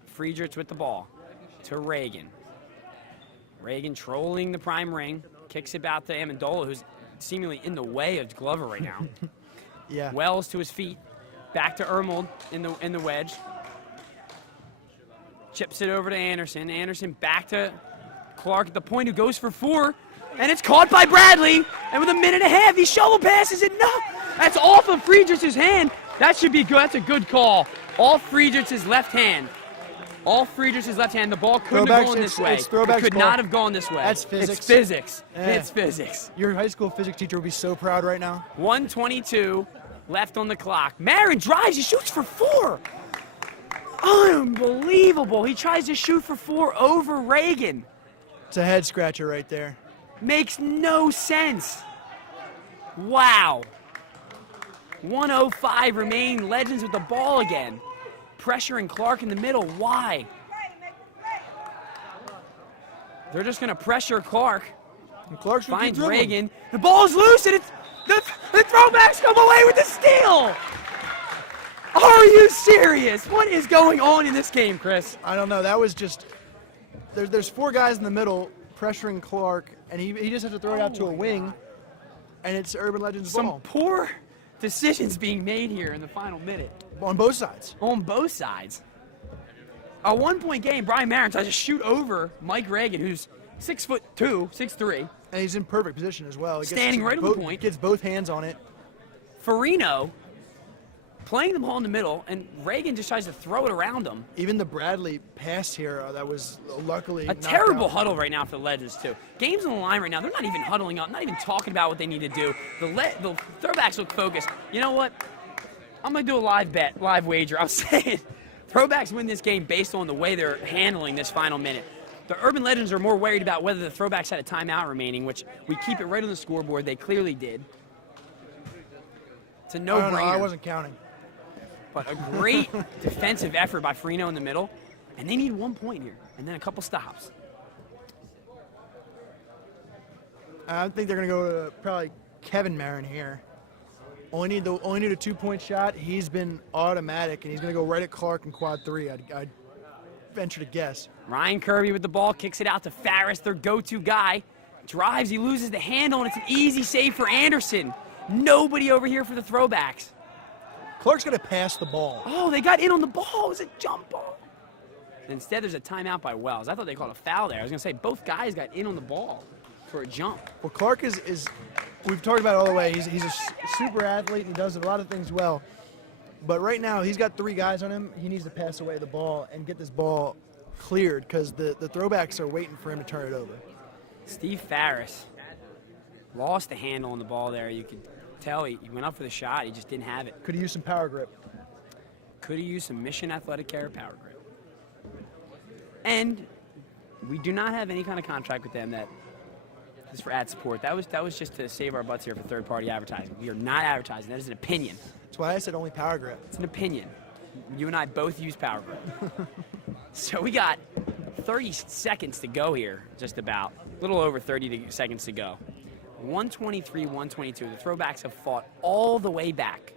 Friedrichs with the ball to Reagan. Reagan trolling the prime ring. Kicks it out to Amendola, who's seemingly in the way of Glover right now. Yeah. Wells to his feet. Back to Ermold in the wedge. Chips it over to Anderson. Anderson back to Clark at the point, who goes for 4. And it's caught by Bradley. And with a minute and a half, he shovel passes it. No! That's off of Friedrichs' hand. That should be good. That's a good call. Off Friedrichs' left hand. Off Friedrichs' left hand. The ball couldn't have gone this way. It could not have gone this way. That's physics. It's physics. It's physics. Your high school physics teacher would be so proud right now. 1:22 left on the clock. Marin drives. He shoots for 4. Unbelievable. He tries to shoot for 4 over Reagan. It's a head scratcher right there. Makes no sense. Wow. 1:05 remaining. Legends with the ball again. Pressuring Clark in the middle. Why? They're just going to pressure Clark. And Clark's finds Reagan. The ball's loose, and it's the Throwbacks come away with the steal. Are you serious? What is going on in this game, Chris? I don't know. That was just there's 4 guys in the middle pressuring Clark, and he just has to throw it out to a wing, and it's Urban Legends ball. Some poor decisions being made here in the final minute. On both sides. On both sides. A 1-point game. Brian Marin tries to shoot over Mike Reagan, who's 6'2", 6'3". And he's in perfect position as well. Standing right on the point. Gets both hands on it. Farino playing the ball in the middle, and Reagan just tries to throw it around him. Even the Bradley pass here, that was luckily a terrible huddle right now for the Legends, too. Game's on the line right now. They're not even huddling up, not even talking about what they need to do. The Throwbacks look focused. You know what? I'm going to do a live wager. I'm saying Throwbacks win this game based on the way they're handling this final minute. The Urban Legends are more worried about whether the Throwbacks had a timeout remaining, which we keep it right on the scoreboard. They clearly did. It's a no-brainer. I wasn't counting. But a great defensive effort by Farino in the middle. And they need 1 point here, and then a couple stops. I think they're going to go to probably Kevin Marin here. Only need a 2-point shot. He's been automatic, and he's going to go right at Clark in quad 3. I'd venture to guess. Ryan Kirby with the ball, kicks it out to Farris, their go-to guy. Drives, he loses the handle, and it's an easy save for Anderson. Nobody over here for the Throwbacks. Clark's going to pass the ball. Oh, they got in on the ball. It was a jump ball. Instead, there's a timeout by Wells. I thought they called a foul there. I was going to say both guys got in on the ball for a jump. Well, Clark is we've talked about it all the way. He's a super athlete and does a lot of things well. But right now, he's got 3 guys on him. He needs to pass away the ball and get this ball cleared because the Throwbacks are waiting for him to turn it over. Steve Farris lost the handle on the ball there. You could tell he went up for the shot. He just didn't have it. Could have used some power grip. Could have used some Mission Athletic Care power grip. And we do not have any kind of contract with them that is for ad support. That was just to save our butts here for third-party advertising. We are not advertising. That is an opinion. That's why I said only power grip. It's an opinion. You and I both use Power Grip. So we got 30 seconds to go here, just about. A little over 30 seconds to go. 123, 122. The Throwbacks have fought all the way back.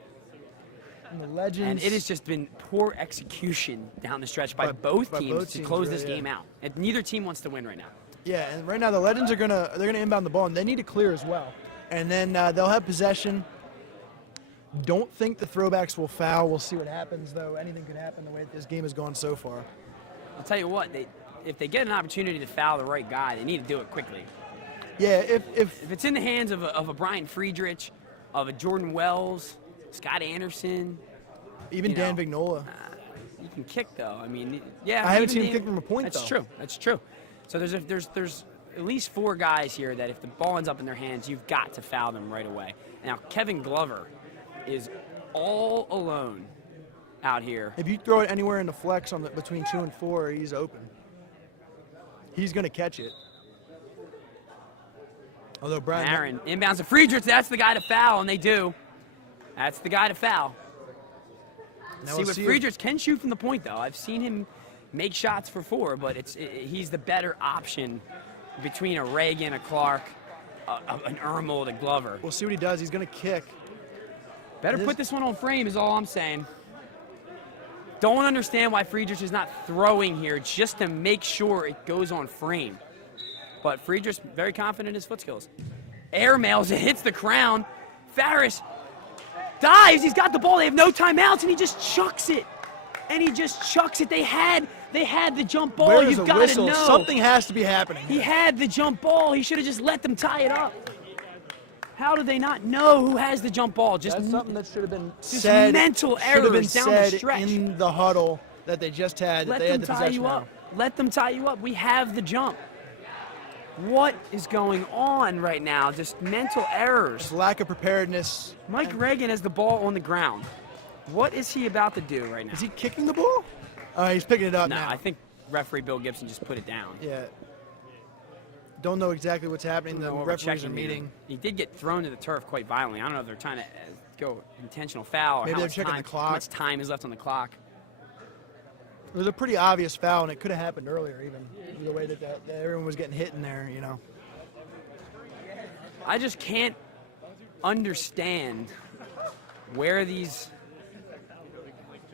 And the Legends. And it has just been poor execution down the stretch by both teams to close this game out. And neither team wants to win right now. Yeah, and right now the Legends are gonna inbound the ball, and they need to clear as well. And then they'll have possession. Don't think the Throwbacks will foul. We'll see what happens, though. Anything could happen the way this game has gone so far. I'll tell you what, if they get an opportunity to foul the right guy, they need to do it quickly. Yeah, if it's in the hands of a Brian Friedrich, of a Jordan Wells, Scott Anderson, even Dan Vignola. You can kick though. I mean, yeah. I haven't seen him kick from a point. That's true. That's true. So there's at least 4 guys here that if the ball ends up in their hands, you've got to foul them right away. Now Kevin Glover is all alone out here. If you throw it anywhere in the flex on between 2 and 4, he's open. He's going to catch it. Although Brian Aaron inbounds to Friedrich, that's the guy to foul, and they do. That's the guy to foul. Now See what Friedrich can shoot from the point, though. I've seen him make shots for 4, but he's the better option between a Reagan, a Clark, an Ermel, a Glover. We'll see what he does. He's going to kick. Better put this one on frame is all I'm saying. Don't understand why Friedrich is not throwing here just to make sure it goes on frame. But Friedrich's very confident in his foot skills. Air mails, it hits the crown. Farris dives, he's got the ball, they have no timeouts, and he just chucks it. And he just chucks it. They had the jump ball. Where's You've a got whistle? to know. Something has to be happening. He had the jump ball. He should have just let them tie it up. How do they not know who has the jump ball? Just That's something that should have been just said. mental should have been errors down the said stretch. in the huddle that they just had. Let that they them had the tie possession you now. up. Let them tie you up. We have the jump. What is going on right now? Just mental errors. Just lack of preparedness. Mike Reagan has the ball on the ground. What is he about to do right now? Is he kicking the ball? He's picking it up No, now. I think referee Bill Gibson just put it down. Yeah. Don't know exactly what's happening. The We're referees are checking here. meeting. He did get thrown to the turf quite violently. I don't know if they're trying to go intentional foul or Maybe how they're much checking time, the clock. how much time is left on the clock. It was a pretty obvious foul, and it could have happened earlier, even the way that everyone was getting hit in there. You know. I just can't understand where these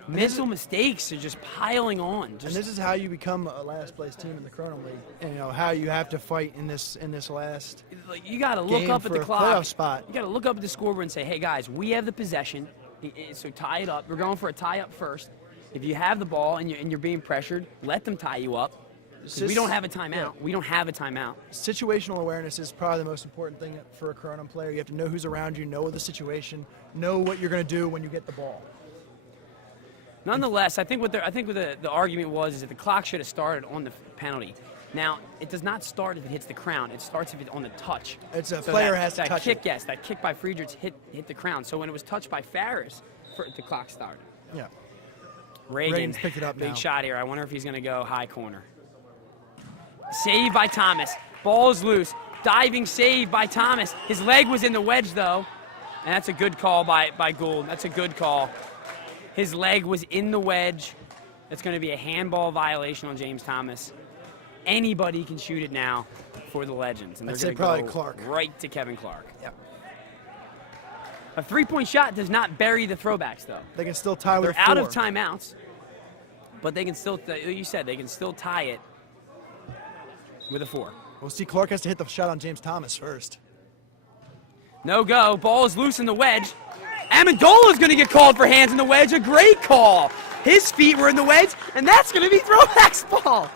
mental mistakes are just piling on. And this is how you become a last-place team in the Kronum League. And, you know how you have to fight in this last. Like, you got to look game up at for the a clock. playoff spot. You got to look up at the scoreboard and say, "Hey guys, we have the possession, so tie it up. We're going for a tie-up first. If you have the ball and you're being pressured, let them tie you up. We don't have a timeout. Yeah. We don't have a timeout." Situational awareness is probably the most important thing for a Kronum player. You have to know who's around you, know the situation, know what you're going to do when you get the ball. Nonetheless, I think what the argument was is that the clock should have started on the penalty. Now, it does not start if it hits the crown. It starts if it's on the touch. It's a player has to touch kick, it. Yes, that kick by Friedrich hit the crown. So when it was touched by Farris, the clock started. Yeah. Reagan picked it up big now. shot here. I wonder if he's going to go high corner. Save by Thomas. Ball's loose. Diving save by Thomas. His leg was in the wedge, though. And that's a good call by Gould. That's a good call. His leg was in the wedge. That's going to be a handball violation on James Thomas. Anybody can shoot it now for the Legends. And they're going to probably go Clark. right to Kevin Clark. Yep. A three-point shot does not bury the Throwbacks, though. They can still tie with They're four. out of timeouts, but they can still, you said, they can still tie it with a 4. We'll see. Clark has to hit the shot on James Thomas first. No go. Ball is loose in the wedge. Amendola's going to get called for hands in the wedge. A great call. His feet were in the wedge, and that's going to be Throwbacks ball.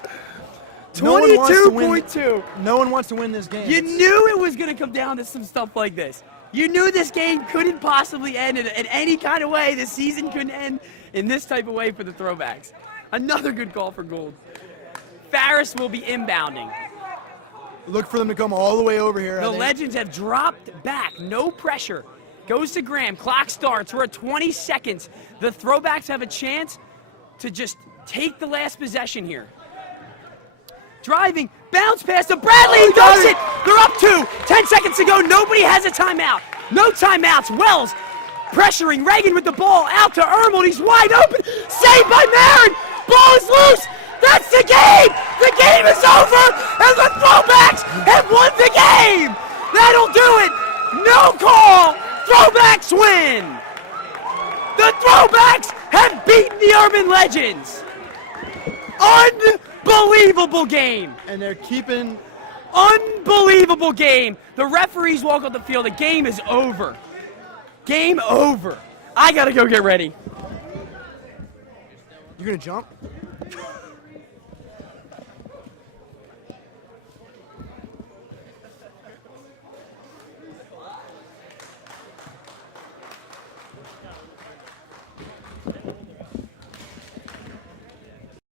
22.2. No one wants to win this game. You knew it was going to come down to some stuff like this. You knew this game couldn't possibly end in any kind of way. The season couldn't end in this type of way for the Throwbacks. Another good call for Gould. Farris will be inbounding. Look for them to come all the way over here. The Legends have dropped back. No pressure. Goes to Graham. Clock starts. We're at 20 seconds. The Throwbacks have a chance to just take the last possession here. Driving. Bounce pass to Bradley. He does it. They're up 2. 10 seconds to go. Nobody has a timeout. No timeouts. Wells pressuring Reagan with the ball out to Ermold. He's wide open. Saved by Marin. Ball is loose. That's the game. The game is over, and the Throwbacks have won the game. That'll do it. No call. Throwbacks win. The Throwbacks have beaten the Urban Legends. Unbelievable game. And they're keeping. Unbelievable game. The referees walk off the field. The game is over. Game over. I gotta go get ready. You're gonna jump?